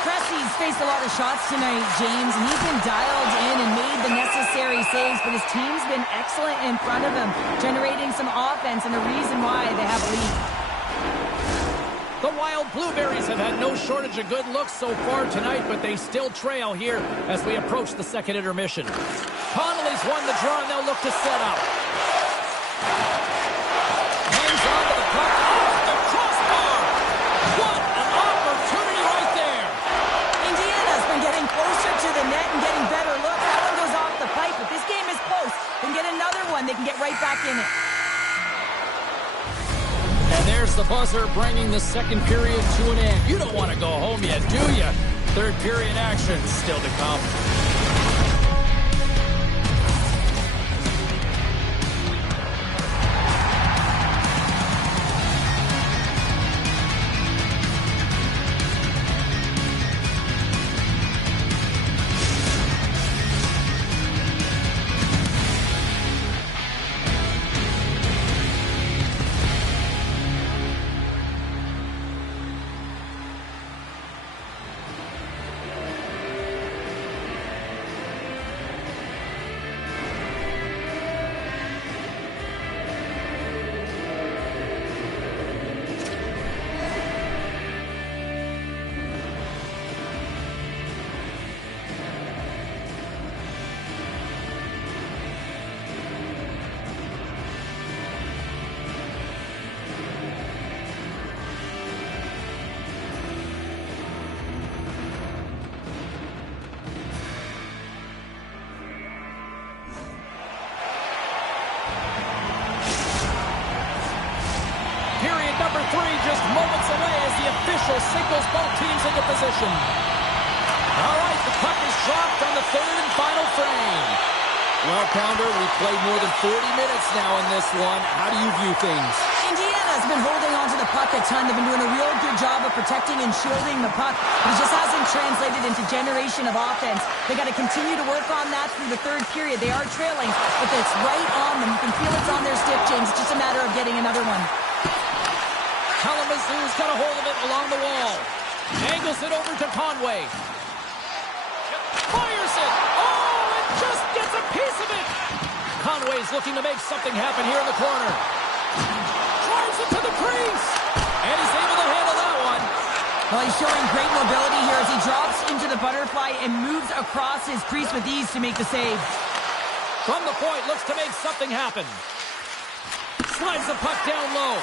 Cressy's faced a lot of shots tonight, James, and he's been dialed in and made the necessary saves, but his team's been excellent in front of him, generating some offense, and the reason why they have a lead. The Wild Blueberries have had no shortage of good looks so far tonight, but they still trail here as we approach the second intermission. Connolly's won the draw, and they'll look to set up. Hangs on to the puck off the crossbar. What an opportunity right there. Indiana's been getting closer to the net and getting better looks. That one goes off the pipe, but this game is close. They can get another one. They can get right back in it. And there's the buzzer bringing the second period to an end. You don't want to go home yet, do you? Third period action still to come. whistle signals both teams into position. All right, the puck is dropped on the third and final frame. Well, Pounder, we've played more than 40 minutes now in this one. How do you view things? Indiana's been holding on to the puck a ton. They've been doing a real good job of protecting and shielding the puck. But it just hasn't translated into generation of offense. They got to continue to work on that through the third period. They are trailing, but it's right on them. You can feel it's on their stick, James. It's just a matter of getting another one. Kalamazoo's got a hold of it along the wall. Angles it over to Conway. Fires it. Oh, and just gets a piece of it. Conway's looking to make something happen here in the corner. Drives it to the crease. And he's able to handle that one. Well, he's showing great mobility here as he drops into the butterfly and moves across his crease with ease to make the save. From the point, looks to make something happen. Slides the puck down low.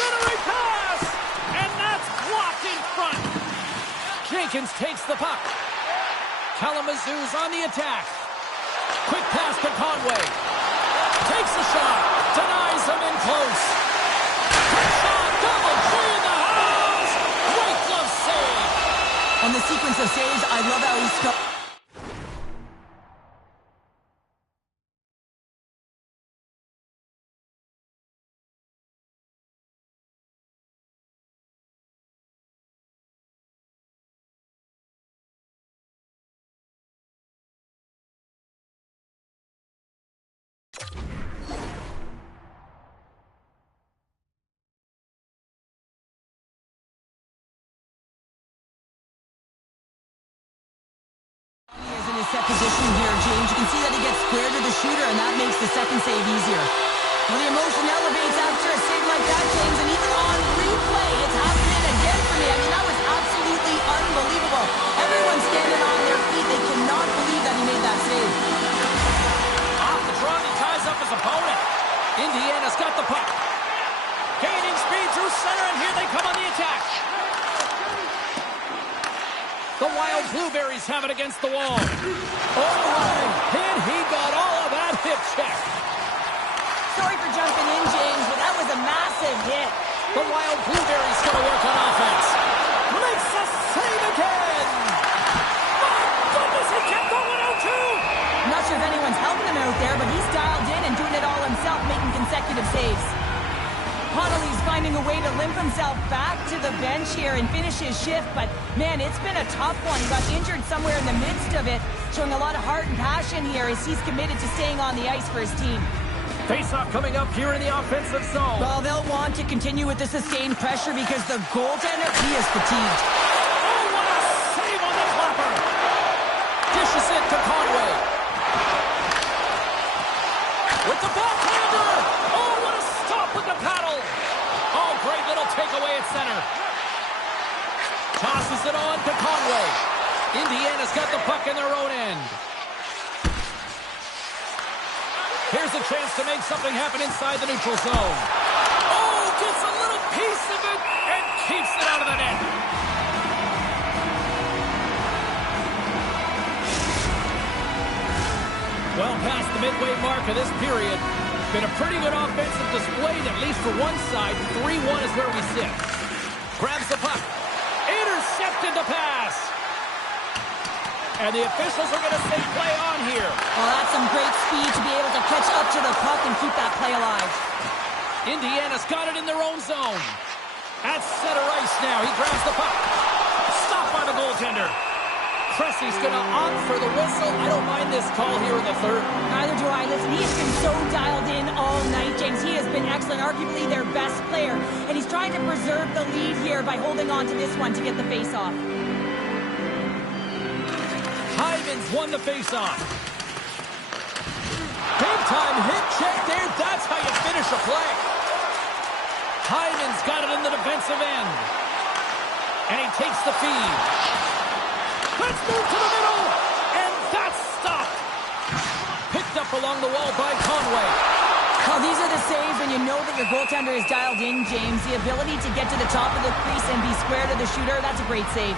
Centering pass! And that's blocked in front. Jenkins takes the puck. Kalamazoo's on the attack. Quick pass to Conway. Takes a shot. Denies him in close. Quick shot. Double G in the house. Great glove save. On the sequence of saves, I love how he's... set position here, James. You can see that he gets square to the shooter, and that makes the second save easier. Well, the emotion elevates after a save like that, James, and even on replay, it's happening again for me. I mean, that was absolutely unbelievable. Everyone's standing on their feet. They cannot believe that he made that save. Off the draw, he ties up his opponent. Indiana's got the puck. Gaining speed through center, and here they come on the attack. The Wild Blueberries have it against the wall. Oh, and he got all of that hip check. Sorry for jumping in, James, but that was a massive hit. The Wild Blueberries going to work on offense. Makes a save again. My goodness, he kept going out too. I'm not sure if anyone's helping him out there, but he's dialed in and doing it all himself, making consecutive saves. Connolly's finding a way to limp himself back to the bench here and finish his shift, but man, it's been a tough one. He got injured somewhere in the midst of it, showing a lot of heart and passion here as he's committed to staying on the ice for his team. Face-off coming up here in the offensive zone. Well, they'll want to continue with the sustained pressure because the goaltender, he is fatigued. Oh, what a save on the clapper! Dishes it to Conway. With the backhander! Oh, what a stop with the paddle! Oh, great little takeaway at center. Tosses it on to Conway. Indiana's got the puck in their own end. Here's a chance to make something happen inside the neutral zone. Oh, gets a little piece of it and keeps it out of the net. Well past the midway mark of this period. Been a pretty good offensive display, at least for one side. 3-1 is where we sit. Grabs the puck. Intercepted the pass. And the officials are going to say play on here. Well, that's some great speed to be able to catch up to the puck and keep that play alive. Indiana's got it in their own zone. At center ice now. He grabs the puck. Stopped by the goaltender. Cressy's going to opt for the whistle. I don't mind this call here in the third. Neither do I. Listen, he has been so dialed in all night, James. He has been excellent, arguably their best player. And he's trying to preserve the lead here by holding on to this one to get the face-off. Hyman's won the face-off. Big-time hit check there. That's how you finish a play. Hyman's got it in the defensive end. And he takes the feed. Let's move to the middle. And that's stopped. Picked up along the wall by Conway. Well, these are the saves when you know that your goaltender is dialed in, James. The ability to get to the top of the crease and be square to the shooter, that's a great save.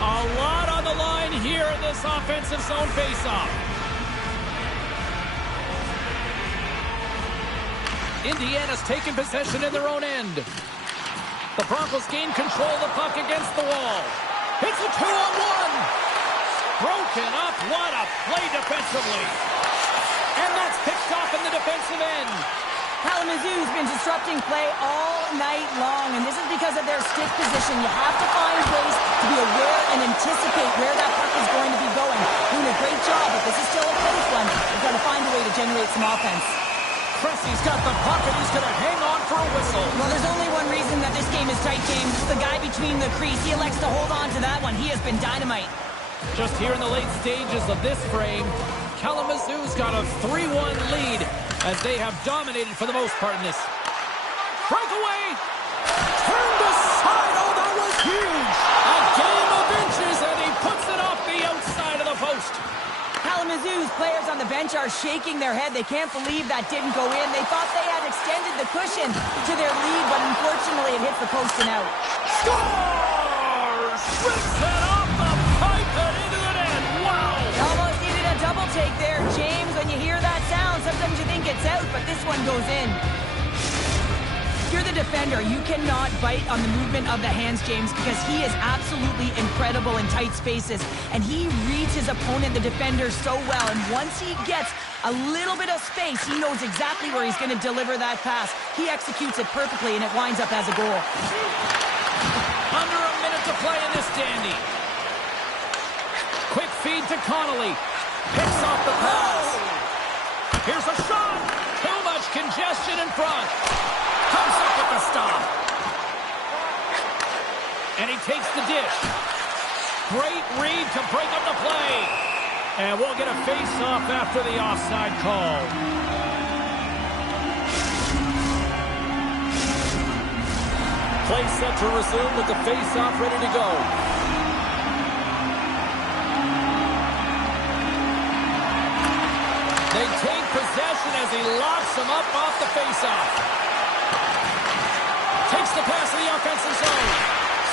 A lot on the line here in in this offensive zone faceoff. Indiana's taken possession in their own end. The Broncos gain control of the puck against the wall. It's a 2-on-1. Broken up. What a play defensively. And that's picked off in the defensive end. Kalamazoo's been disrupting play all night long, and this is because of their stick position. You have to find ways to be aware and anticipate where that puck is going to be going. Doing a great job, but this is still a close one. You've got to find a way to generate some offense. Cressy's got the puck, and he's going to hang on for a whistle. Well, there's only one reason that this game is tight, James. It's the guy between the crease. He elects to hold on to that one. He has been dynamite. Just here in the late stages of this frame, Kalamazoo's got a 3-1 lead as they have dominated for the most part in this. Breakaway! Turned aside! Oh, that was huge! A game of inches, and he puts it off the outside of the post. Kalamazoo's players on the bench are shaking their head. They can't believe that didn't go in. They thought they had extended the cushion to their lead, but unfortunately it hits the post and out. Scores! Rips it off the pipe and into the net. Wow! Almost needed a double take there, James. When you hear that sound, sometimes you think it's out, but this one goes in. If you're the defender, you cannot bite on the movement of the hands, James, because he is absolutely incredible in tight spaces, and he reads his opponent, the defender, so well, and once he gets a little bit of space, he knows exactly where he's going to deliver that pass. He executes it perfectly, and it winds up as a goal. Under a minute to play in this dandy. Quick feed to Connolly. Picks off the pass. Here's a shot. Too much congestion in front. Comes up with the stop. And he takes the dish. Great read to break up the play. And we'll get a face-off after the offside call. Play set to resume with the face-off ready to go. They take possession as he locks him up off the face-off. Takes the pass in the offensive zone.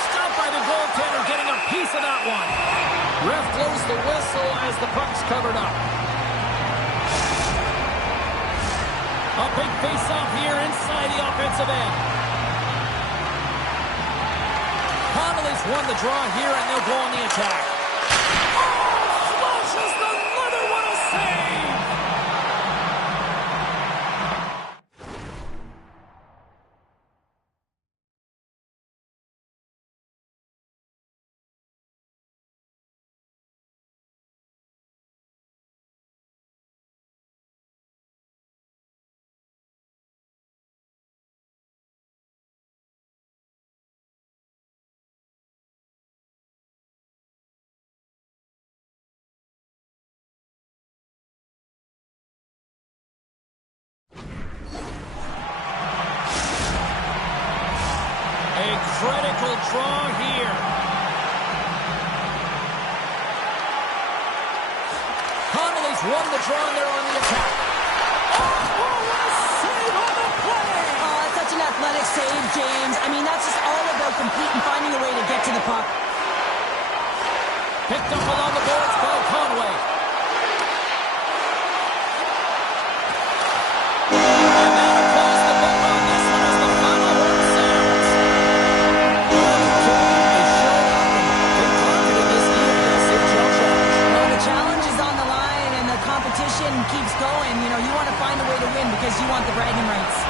Stopped by the goaltender, getting a piece of that one. Ref blows the whistle as the puck's covered up. A big face-off here inside the offensive end. Connolly's won the draw here, and they'll go on the attack. Oh, flushes the leather. What a save! Critical draw here. Connolly's won the draw and they're on the attack. Oh, what a save on the play! Oh, that's such an athletic save, James. I mean, that's just all about competing, finding a way to get to the puck. Picked up along the boards by Conway. And that'll close the book on this one as the final horn sounds. Competition keeps going. You know, you want to find a way to win because you want the bragging rights.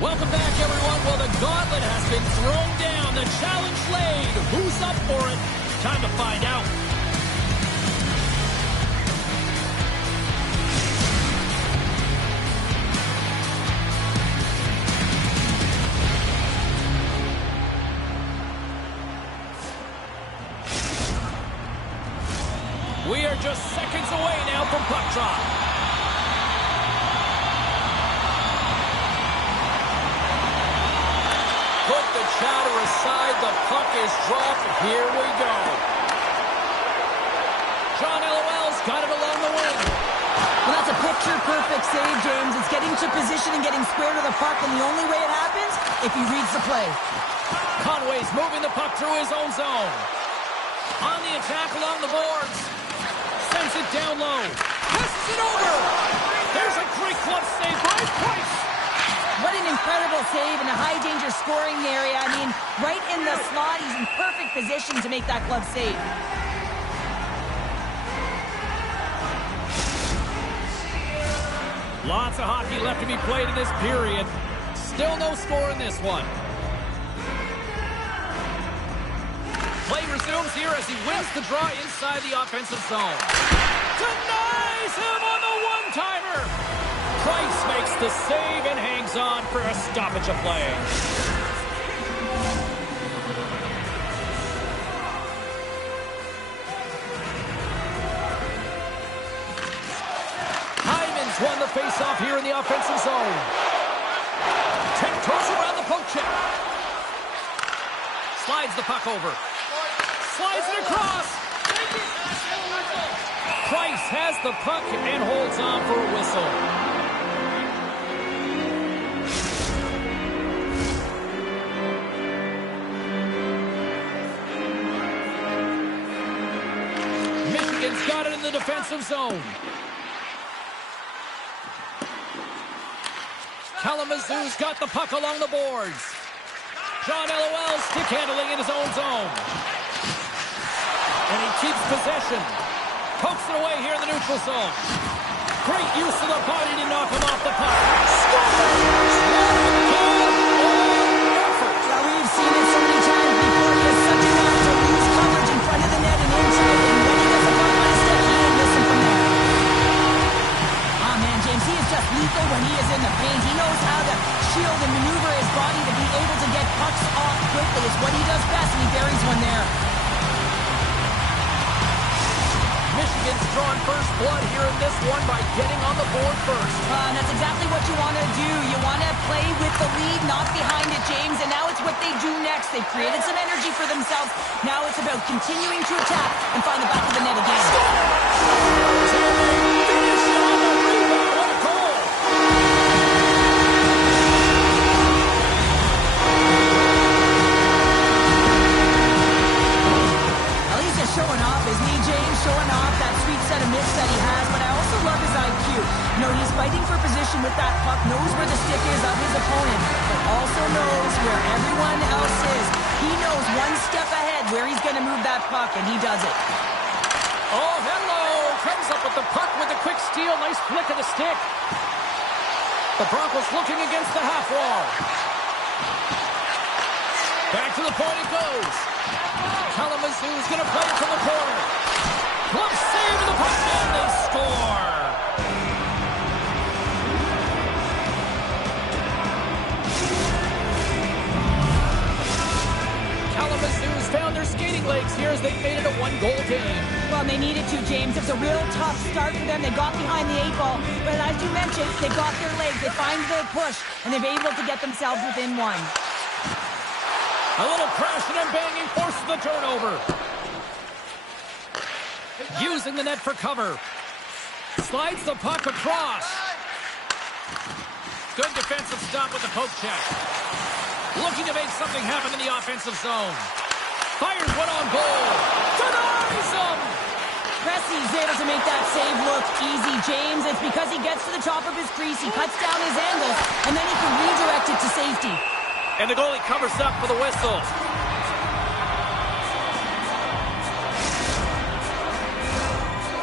Welcome back, everyone. Well, the gauntlet has been thrown down. The challenge laid. Who's up for it? Time to find out. We are just seconds away now from puck drop. Put the chatter aside. The puck is dropped. Here we go. John LOL's got it along the wing. Well, that's a picture-perfect save, James. It's getting to position and getting square to the puck, and the only way it happens, if he reads the play. Conway's moving the puck through his own zone. On the attack along the boards. Sends it down low. Passes it over. There's a great glove save by Price. What an incredible save in a high-danger scoring area. I mean, right in the slot, he's in perfect position to make that glove save. Lots of hockey left to be played in this period. Still no score in this one. Play resumes here as he wins the draw inside the offensive zone. Denies him on the one-timer. Price makes the save and hangs on for a stoppage of play. Hyman's won the face-off here in the offensive zone. Tiptoes around the poke check. Slides the puck over. Slides it across. Price has the puck and holds on for a whistle. Michigan's got it in the defensive zone. Kalamazoo's got the puck along the boards. John LOL stick handling in his own zone. And he keeps possession. Pokes it away here in the neutral zone. Great use of the body to knock him off the puck. Scores! Now, we've seen it so many times before. He has such a knack to lose coverage in front of the net and inside. And when he does a puck on his stick, he ain't missing from there. Oh, man, James, he is just lethal when he is in the paint. He knows how to shield and maneuver his body to be able to get pucks off quickly. It's what he does best, and he buries one there. Michigan's drawn first blood here in this one by getting on the board first. And that's exactly what you want to do. You want to play with the lead, not behind it, James. And now it's what they do next. They've created some energy for themselves. Now it's about continuing to attack and find the back of the net again. Finish on the rebound. What a goal! Well, he's just showing off, isn't he, James? Showing off that sweet set of mitts that he has. But I also love his IQ. You know, he's fighting for position with that puck, knows where the stick is of his opponent, but also knows where everyone else is. He knows one step ahead where he's going to move that puck, and he does it. Oh, hello! Comes up with the puck with a quick steal. Nice flick of the stick. The Broncos looking against the half wall. Back to the point it goes. Kalamazoo's going to play it from the corner. Glove save to the puck, and they score. Kalamazoo's found their skating legs here as they made it a one-goal game. Well, they needed to, James. It was a real tough start for them. They got behind the 8-ball, but as you mentioned, they got their legs. They find their push, and they're able to get themselves within one. A little crashing and banging forces the turnover. Using the net for cover. Slides the puck across. Good defensive stop with the poke check. Looking to make something happen in the offensive zone. Fires one on goal. Denies him! Pressy's able to make that save look easy, James. It's because he gets to the top of his crease, he cuts down his angles, and then he can redirect it to safety. And the goalie covers up for the whistle.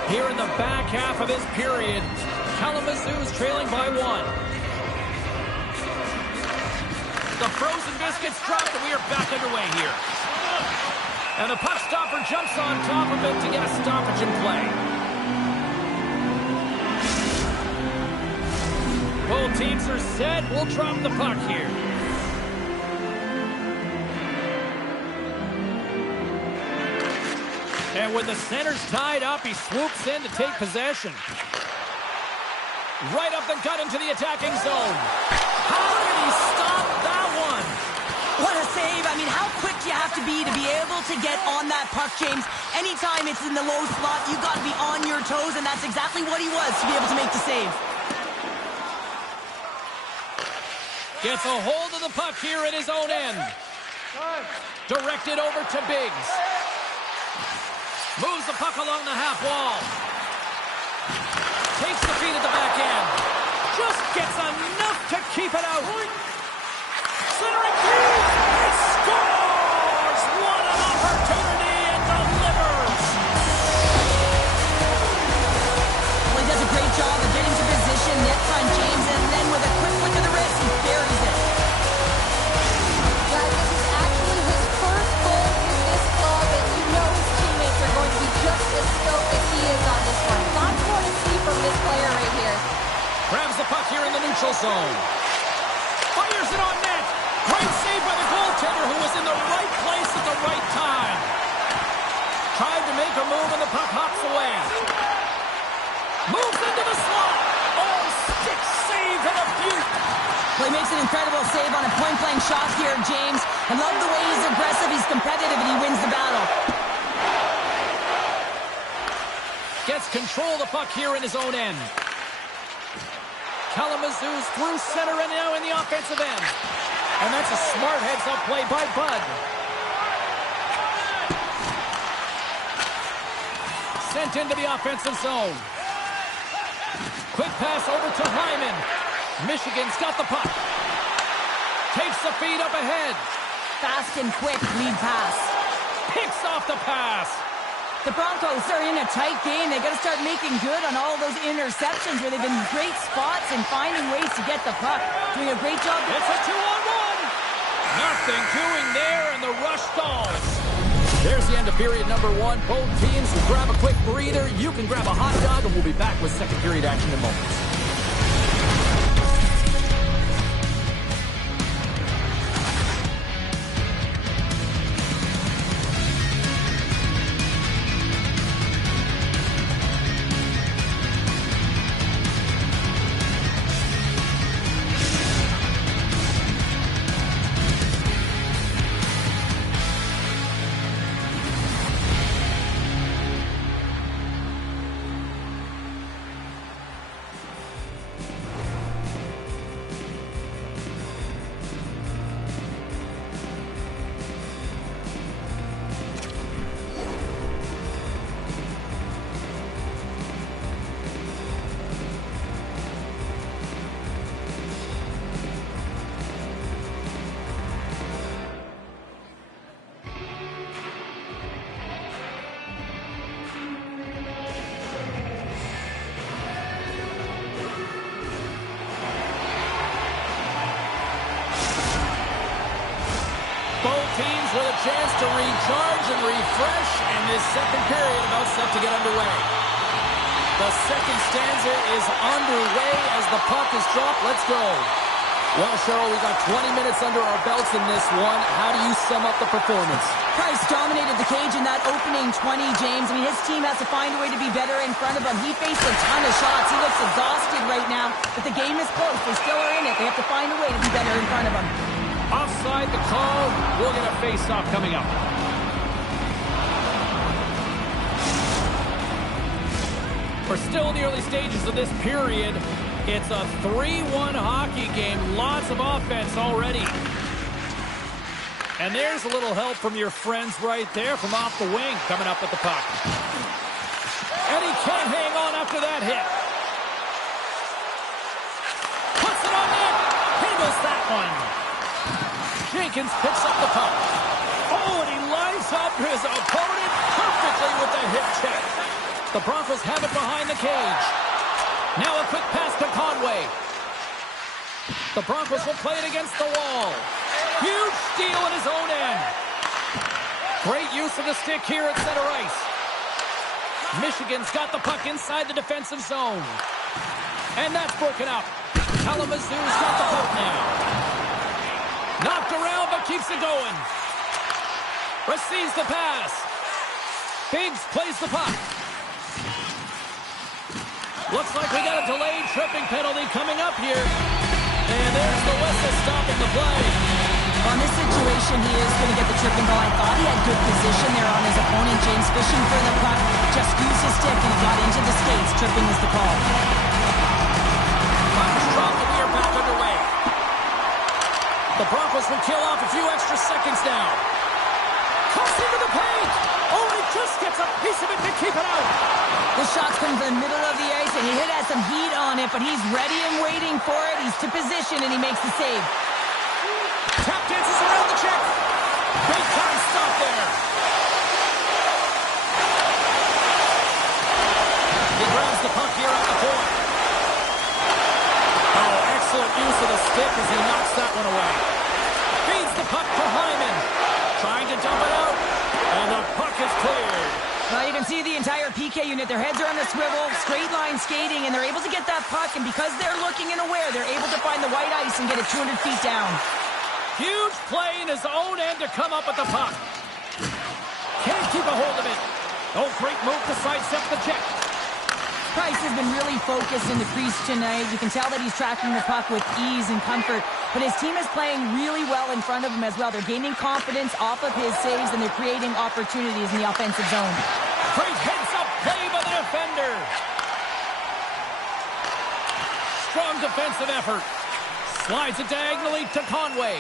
Here in the back half of this period, Kalamazoo's trailing by 1. The frozen biscuits dropped, and we are back underway here. And the puck stopper jumps on top of it to get a stoppage in play. Both teams are set. We'll drop the puck here. And with the centers tied up, he swoops in to take possession. Right up the gut into the attacking zone. How did he stop that one? What a save. I mean, how quick you have to be able to get on that puck, James. Anytime it's in the low slot, you've got to be on your toes, and that's exactly what he was to be able to make the save. Gets a hold of the puck here at his own end. Directed over to Biggs. Moves the puck along the half wall. Takes the feed at the back end. Just gets enough to keep it out. Centering three. He scores! What an opportunity and delivers! Well, he does a great job of getting to position, net front, James, and then with a quick flick of the wrist, he buries it. Yeah, this is actually his first goal in this club, and you know his teammates are going to be just as stoked as he is on this one. Lots more to see from this player right here. Grabs the puck here in the neutral zone. Fires it on net. Great save by the goaltender who was in the right place at the right time. Tried to make a move and the puck hops away. Moves into the slot. Oh, stick save and a beaut. Well, he makes an incredible save on a point-blank shot here, James. I love the way he's aggressive, he's competitive, and he wins the battle. Gets control of the puck here in his own end. Kalamazoo's through center and now in the offensive end. And that's a smart heads-up play by Bud. Sent into the offensive zone. Quick pass over to Hyman. Michigan's got the puck. Takes the feed up ahead. Fast and quick lead pass. Picks off the pass. The Broncos are in a tight game. They got to start making good on all those interceptions where they've been in great spots and finding ways to get the puck. Doing a great job. It's a 2-on-1. Nothing doing there, and the rush stalls. There's the end of period number 1. Both teams will grab a quick breather. You can grab a hot dog, and we'll be back with second period action in moments. Teams with a chance to recharge and refresh, and this second period about set to get underway. The second stanza is underway as the puck is dropped. Let's go. Well, Cheryl, we got 20 minutes under our belts in this one. How do you sum up the performance? Price dominated the cage in that opening 20, James. I mean, his team has to find a way to be better in front of him. He faced a ton of shots. He looks exhausted right now, but the game is close. They still are in it. They have to find a way to be better in front of him. Offside the call. We'll get a face-off coming up. We're still in the early stages of this period. It's a 3-1 hockey game. Lots of offense already. And there's a little help from your friends right there from off the wing coming up with the puck. And he can't hang on after that hit. Puts it on net. Handles that one. Jenkins picks up the puck. Oh, and he lines up his opponent perfectly with the hip check. The Broncos have it behind the cage. Now a quick pass to Conway. The Broncos will play it against the wall. Huge steal at his own end. Great use of the stick here at center ice. Michigan's got the puck inside the defensive zone. And that's broken up. Kalamazoo's got the puck now. Knocked around, but keeps it going. Receives the pass. Biggs plays the puck. Looks like we got a delayed tripping penalty coming up here. And there's the whistle stopping the play. On this situation, he is going to get the tripping call. I thought he had good position there on his opponent. James fishing for the puck. Just used his stick and he got into the skates. Tripping is the call. Puck is dropped and we are back underway. The Broncos will kill off a few extra seconds now. Cuts into the paint. Oh, he just gets a piece of it to keep it out. The shot's coming from the middle of the ice, and he has some heat on it, but he's ready and waiting for it. He's to position, and he makes the save. Tap dances around the check. Big time stop there. He grabs the puck here at the point. Oh, excellent use of the stick as he knocks that one away. Feeds the puck to Hyman. Trying to dump it out. And the puck is cleared. Well, you can see the entire PK unit. Their heads are on the swivel, straight line skating, and they're able to get that puck. And because they're looking and aware, they're able to find the white ice and get it 200 feet down. Huge play in his own end to come up with the puck. Can't keep a hold of it. Oh, great move to sidestep the check. Price has been really focused in the crease tonight. You can tell that he's tracking the puck with ease and comfort. But his team is playing really well in front of him as well. They're gaining confidence off of his saves, and they're creating opportunities in the offensive zone. Great heads-up play by the defender. Strong defensive effort. Slides it diagonally to Conway.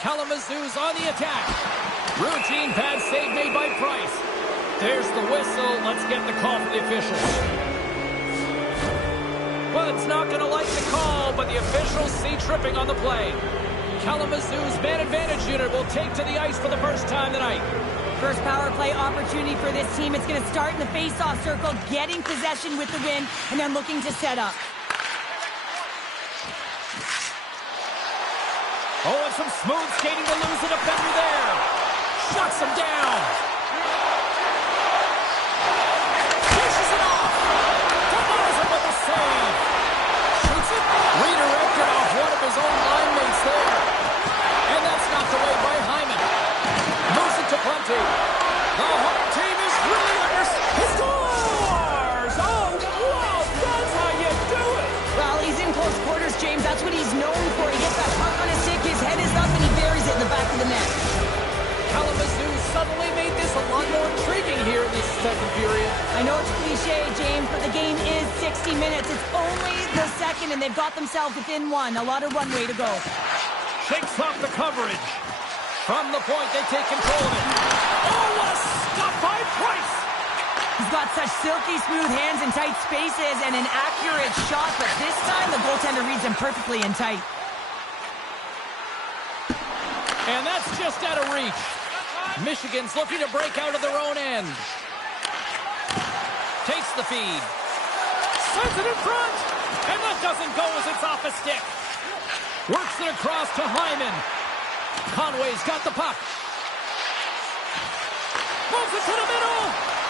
Kalamazoo's on the attack. Routine pad save made by Price. There's the whistle. Let's get the call from the officials. Well, it's not going to like the call, but the officials see tripping on the play. Kalamazoo's man advantage unit will take to the ice for the first time tonight. First power play opportunity for this team. It's going to start in the face-off circle, getting possession with the win, and then looking to set up. Oh, and some smooth skating to lose the defender there. Shuts him down. Pushes it off. Denies him with a save. Shoots it. Redirected off one of his own line mates there. And that's knocked away by Hyman. Moves it to Plenty. The home team is really under... He scores! Oh, wow, that's how you do it. Well, he's in close quarters, James. That's what he's known for. He gets that puck on his stick, his head is up, and he buries it in the back of the net. Kalamazoo suddenly made this a lot more intriguing here in this second period. I know it's cliche, James, but the game is 60 minutes. It's only the second, and they've got themselves within one. A lot of runway to go. Shakes off the coverage. From the point, they take control of it. Oh, what a stop by Price! He's got such silky smooth hands in tight spaces and an accurate shot, but this time the goaltender reads him perfectly in tight. And that's just out of reach. Michigan's looking to break out of their own end. Takes the feed. Sends it in front. And that doesn't go as it's off a stick. Works it across to Hyman. Conway's got the puck. Moves it to the middle.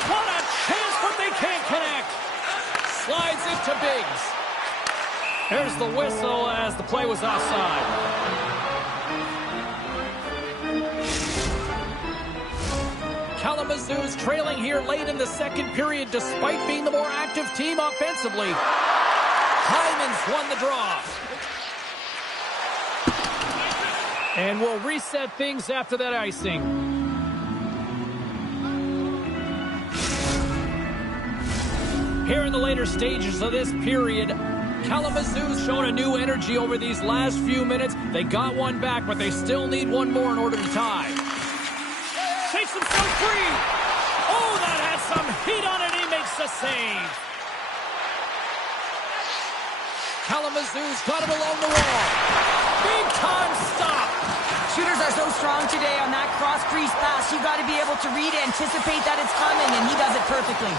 What a chance, but they can't connect. Slides it to Biggs. There's the whistle as the play was offside. Kalamazoo's trailing here late in the second period despite being the more active team offensively. Hyman's won the draw. And we'll reset things after that icing. Here in the later stages of this period, Kalamazoo's shown a new energy over these last few minutes. They got one back, but they still need one more in order to tie. Takes himself free. Oh, that has some heat on it. He makes the save. Kalamazoo's got it along the wall. Big time stop. Shooters are so strong today on that cross-crease pass. You got to be able to read, anticipate that it's coming, and he does it perfectly.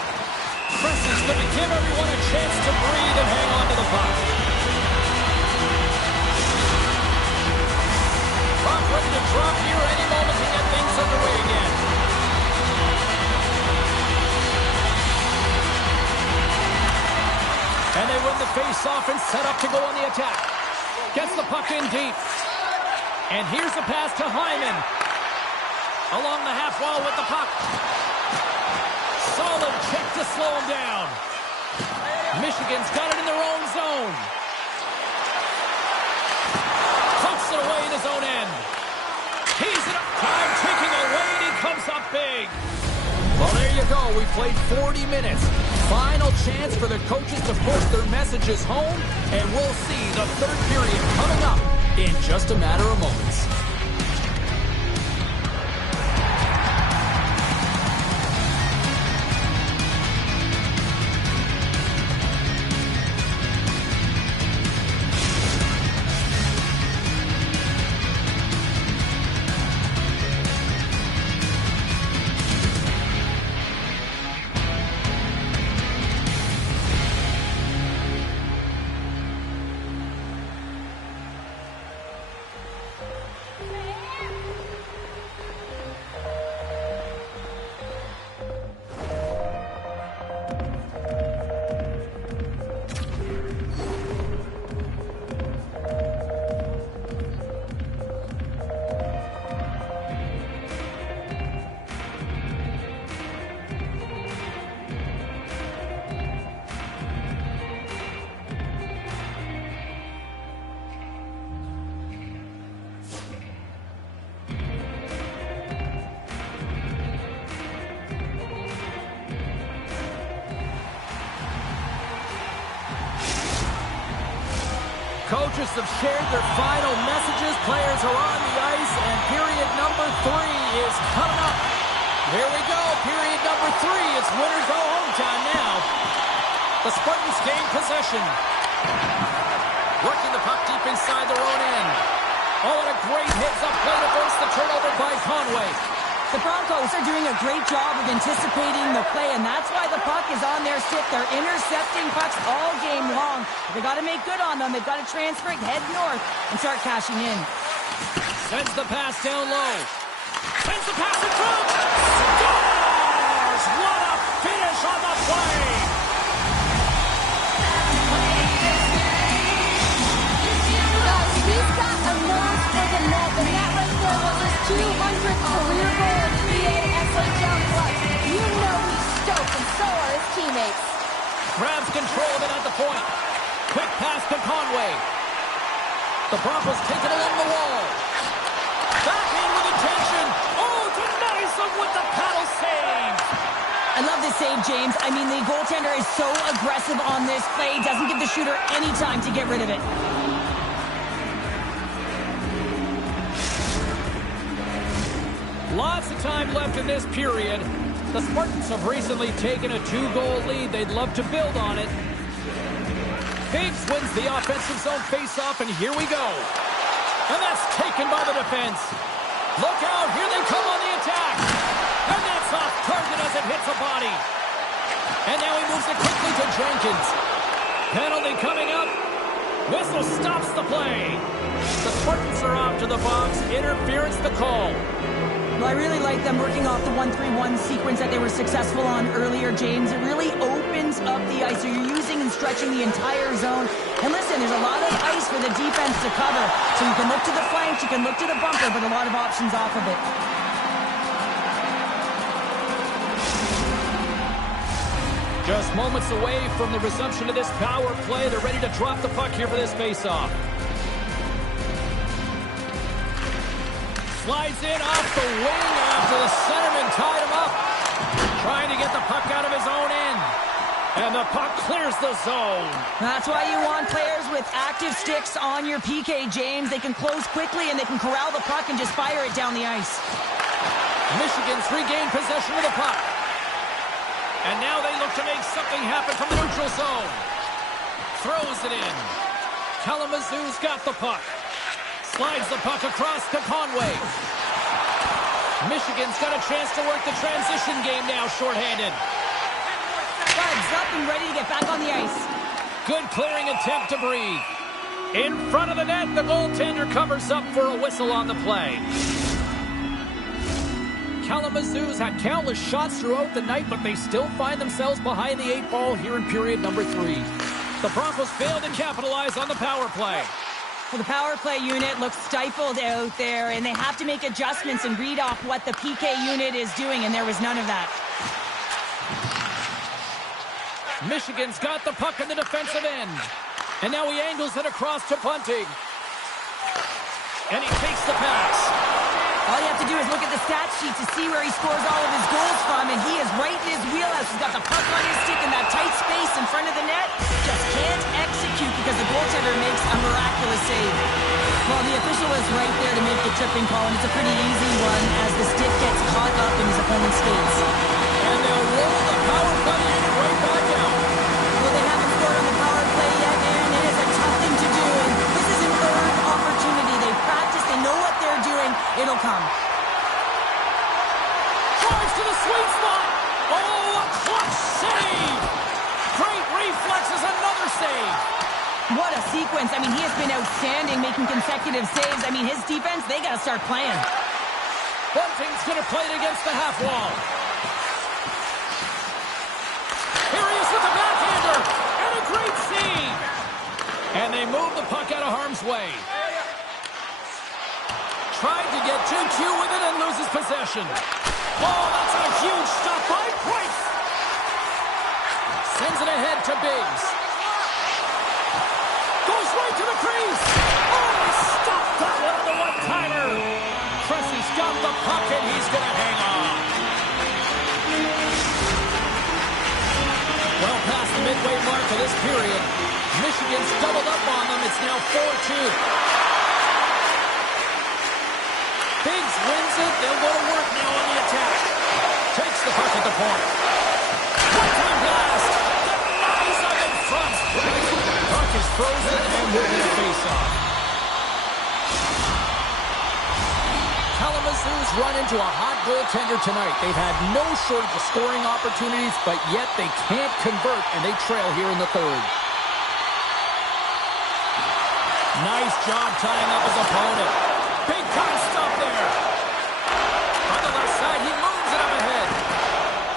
Preston's going to give everyone a chance to breathe and hang on to the puck. ready to drop here any moment to get things underway again. And they win the face-off and set up to go on the attack. Gets the puck in deep. And here's the pass to Hyman. Along the half wall with the puck. Solid check to slow him down. Michigan's got it in their own zone. Pokes it away in his own end. Tees it up. Time ticking away, and he comes up big. Well, there you go. We played 40 minutes. Final chance for the coaches to push their messages home, and we'll see the third period coming up in just a matter of moments. Coaches have shared their final messages. Players are on the ice, and period number 3 is coming up. Here we go. Period number 3. It's winners go home time now. The Spartans gain possession. Working the puck deep inside their own end. Oh, and a great heads-up play to force the turnover by Conway. The Broncos are doing a great job of anticipating the play, and that's why the puck is on their stick. They're intercepting pucks all game long. They got to make good on them. They've got to transfer it, head north, and start cashing in. Sends the pass down low. Sends the pass in front. Scores! What a finish on the play! Guys, he's got a nose for the net, and that right there was his 200th career goal in NBA SHL Plus. You know he's stoked, and so are his teammates. Grabs control of it at the point. Quick pass to Conway. The Broncos take it along the wall. Back in with intention. Oh, denies him with the paddle save. I love this save, James. I mean, the goaltender is so aggressive on this play. Doesn't give the shooter any time to get rid of it. Lots of time left in this period. The Spartans have recently taken a 2-goal lead. They'd love to build on it. Biggs wins the offensive zone faceoff, and here we go. And that's taken by the defense. Look out, here they come on the attack. And that's off target as it hits a body. And now he moves it quickly to Jenkins. Penalty coming up. Whistle stops the play. The Spartans are off to the box. Interference the call. Well, I really like them working off the 1-3-1 sequence that they were successful on earlier, James. It really opens up the ice. So you're using and stretching the entire zone. And listen, there's a lot of ice for the defense to cover. So you can look to the flanks, you can look to the bumper, but a lot of options off of it. Just moments away from the resumption of this power play. They're ready to drop the puck here for this faceoff. Slides in off the wing after the centerman tied him up. Trying to get the puck out of his own end. And the puck clears the zone. That's why you want players with active sticks on your PK, James. They can close quickly and they can corral the puck and just fire it down the ice. Michigan's regained possession of the puck. And now they look to make something happen from the neutral zone. Throws it in. Kalamazoo's got the puck. Slides the puck across to Conway. Michigan's got a chance to work the transition game now, shorthanded. Buds up and ready to get back on the ice. Good clearing attempt to breathe. In front of the net, the goaltender covers up for a whistle on the play. Kalamazoo's had countless shots throughout the night, but they still find themselves behind the 8 ball here in period number 3. The Broncos failed to capitalize on the power play. Well, the power play unit looks stifled out there, and they have to make adjustments and read off what the PK unit is doing, and there was none of that. Michigan's got the puck in the defensive end. And now he angles it across to Bunting. And he takes the pass. All you have to do is look at the stat sheet to see where he scores all of his goals from, and he is right in his wheelhouse. He's got the puck on his stick in that tight space in front of the net. Just can't execute because the goaltender makes a miraculous save. Well, the official was right there to make the tripping call, and it's a pretty easy one as the stick gets caught up in his opponent's skates. And they'll roll the power play unit right back out. Well, they haven't scored on the power play yet, and it is a tough thing to do, and this is an earned opportunity. They practice, they know what they're doing. It'll come. Drives to the sweet spot. Oh, a clutch save. Great reflexes, another save. What a sequence. I mean, he has been outstanding making consecutive saves. I mean, his defense, they got to start playing. Bunting's going to play it against the half wall. Here he is with the backhander. And a great save. And they move the puck out of harm's way. Tried to get too cute with it and loses possession. Oh, that's a huge stop by Price. Sends it ahead to Biggs. Goes right to the crease. Oh, he stopped that one on the one-timer. Cressey's got the puck and he's going to hang on. Well past the midway mark of this period. Michigan's doubled up on them. It's now 4-2. Biggs wins it. They'll go to work now on the attack. Takes the puck at the point. One-time blast. Denies up in front. Puck is frozen and we'll get a face-off. Kalamazoo's run into a hot goaltender tonight. They've had no shortage of scoring opportunities, but yet they can't convert, and they trail here in the third. Nice job tying up his opponent. Big time stop there. On the left side, he moves it up ahead.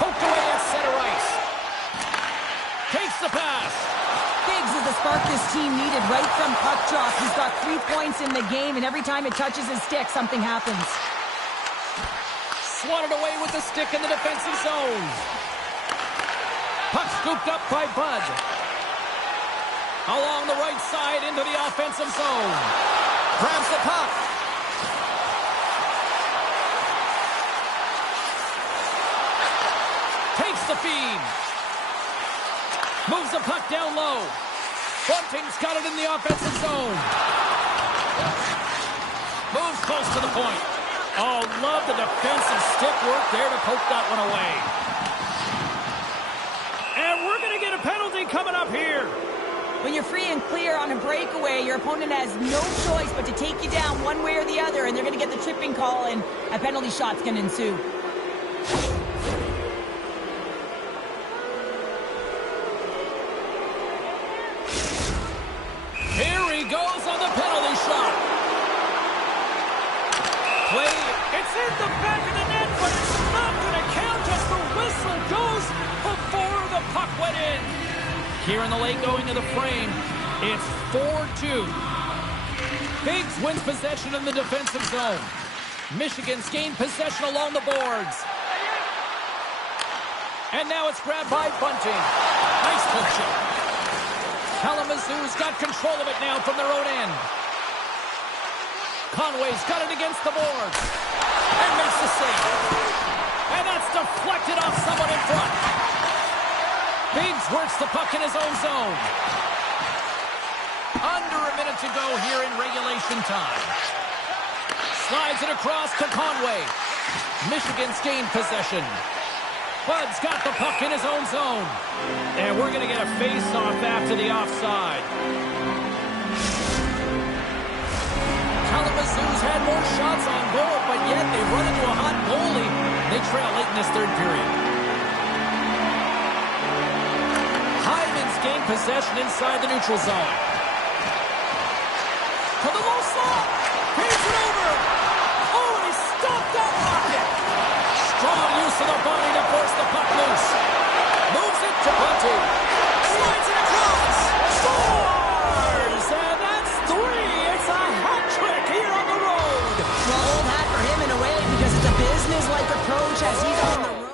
Poked away at center ice. Takes the pass. Biggs is the spark this team needed right from puck drop. He's got 3 points in the game, and every time it touches his stick, something happens. Swatted away with the stick in the defensive zone. Puck scooped up by Bud. Along the right side into the offensive zone. Grabs the puck. Takes the feed. Moves the puck down low. Bunting's got it in the offensive zone. Moves close to the point. Oh, love the defensive stick work there to poke that one away. And we're going to get a penalty coming up here. When you're free and clear on a breakaway, your opponent has no choice but to take you down one way or the other, and they're going to get the tripping call, and a penalty shot's going to ensue. Here he goes on the penalty shot. Play. It's in the back of the net, but it's not going to count as the whistle goes before the puck went in. Here in the late going to the frame, it's 4-2. Biggs wins possession in the defensive zone. Michigan's gained possession along the boards. And now it's grabbed by Bunting. Nice poaching. Kalamazoo's got control of it now from their own end. Conway's got it against the boards. And makes the save. And that's deflected off someone in front. Biggs works the puck in his own zone. Under a minute to go here in regulation time. Slides it across to Conway. Michigan's gained possession. Bud's got the puck in his own zone. And we're going to get a face-off after the offside. Kalamazoo's had more shots on goal, but yet they run into a hot goalie. They trail late in this third period. Hyman's gained possession inside the neutral zone. To the low slot. Feeds it over. Oh, and he stopped that rocket. Strong use of the body to force the puck loose. Moves it to Bunty. Slides it across. Scores! And that's 3. It's a hat trick here on the road. Well, old hat for him in a way because it's a business-like approach as he's on the road.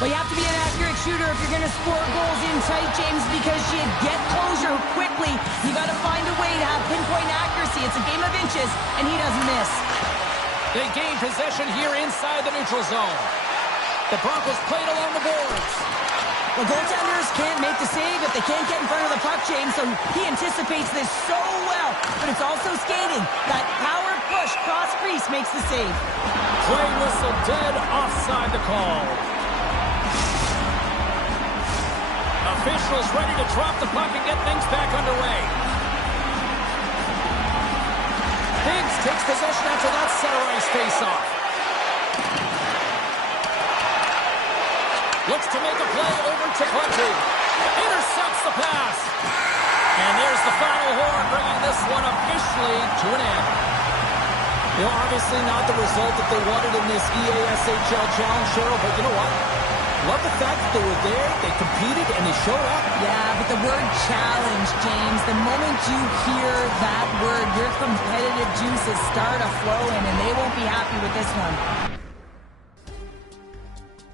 Well, you have to be an accurate shooter if you're going to score goals in tight, James, because you get closure quickly. You got to find a way to have pinpoint accuracy. It's a game of inches, and he doesn't miss. They gain possession here inside the neutral zone. The Broncos played along the boards. The goaltenders can't make the save if they can't get in front of the puck, James, so he anticipates this so well. But it's also skating. That power push cross crease makes the save. Play whistle dead, offside the call. Officials ready to drop the puck and get things back underway. Higgs takes possession after that center ice faceoff. Looks to make a play over to Bunty. Intercepts the pass. And there's the final horn, bringing this one officially to an end. You know, obviously not the result that they wanted in this EASHL challenge, Cheryl, but you know what? Love the fact that they were there, they competed, and they showed up. Yeah, but the word challenge, James, the moment you hear that word, your competitive juices start a flowing, and they won't be happy with this one.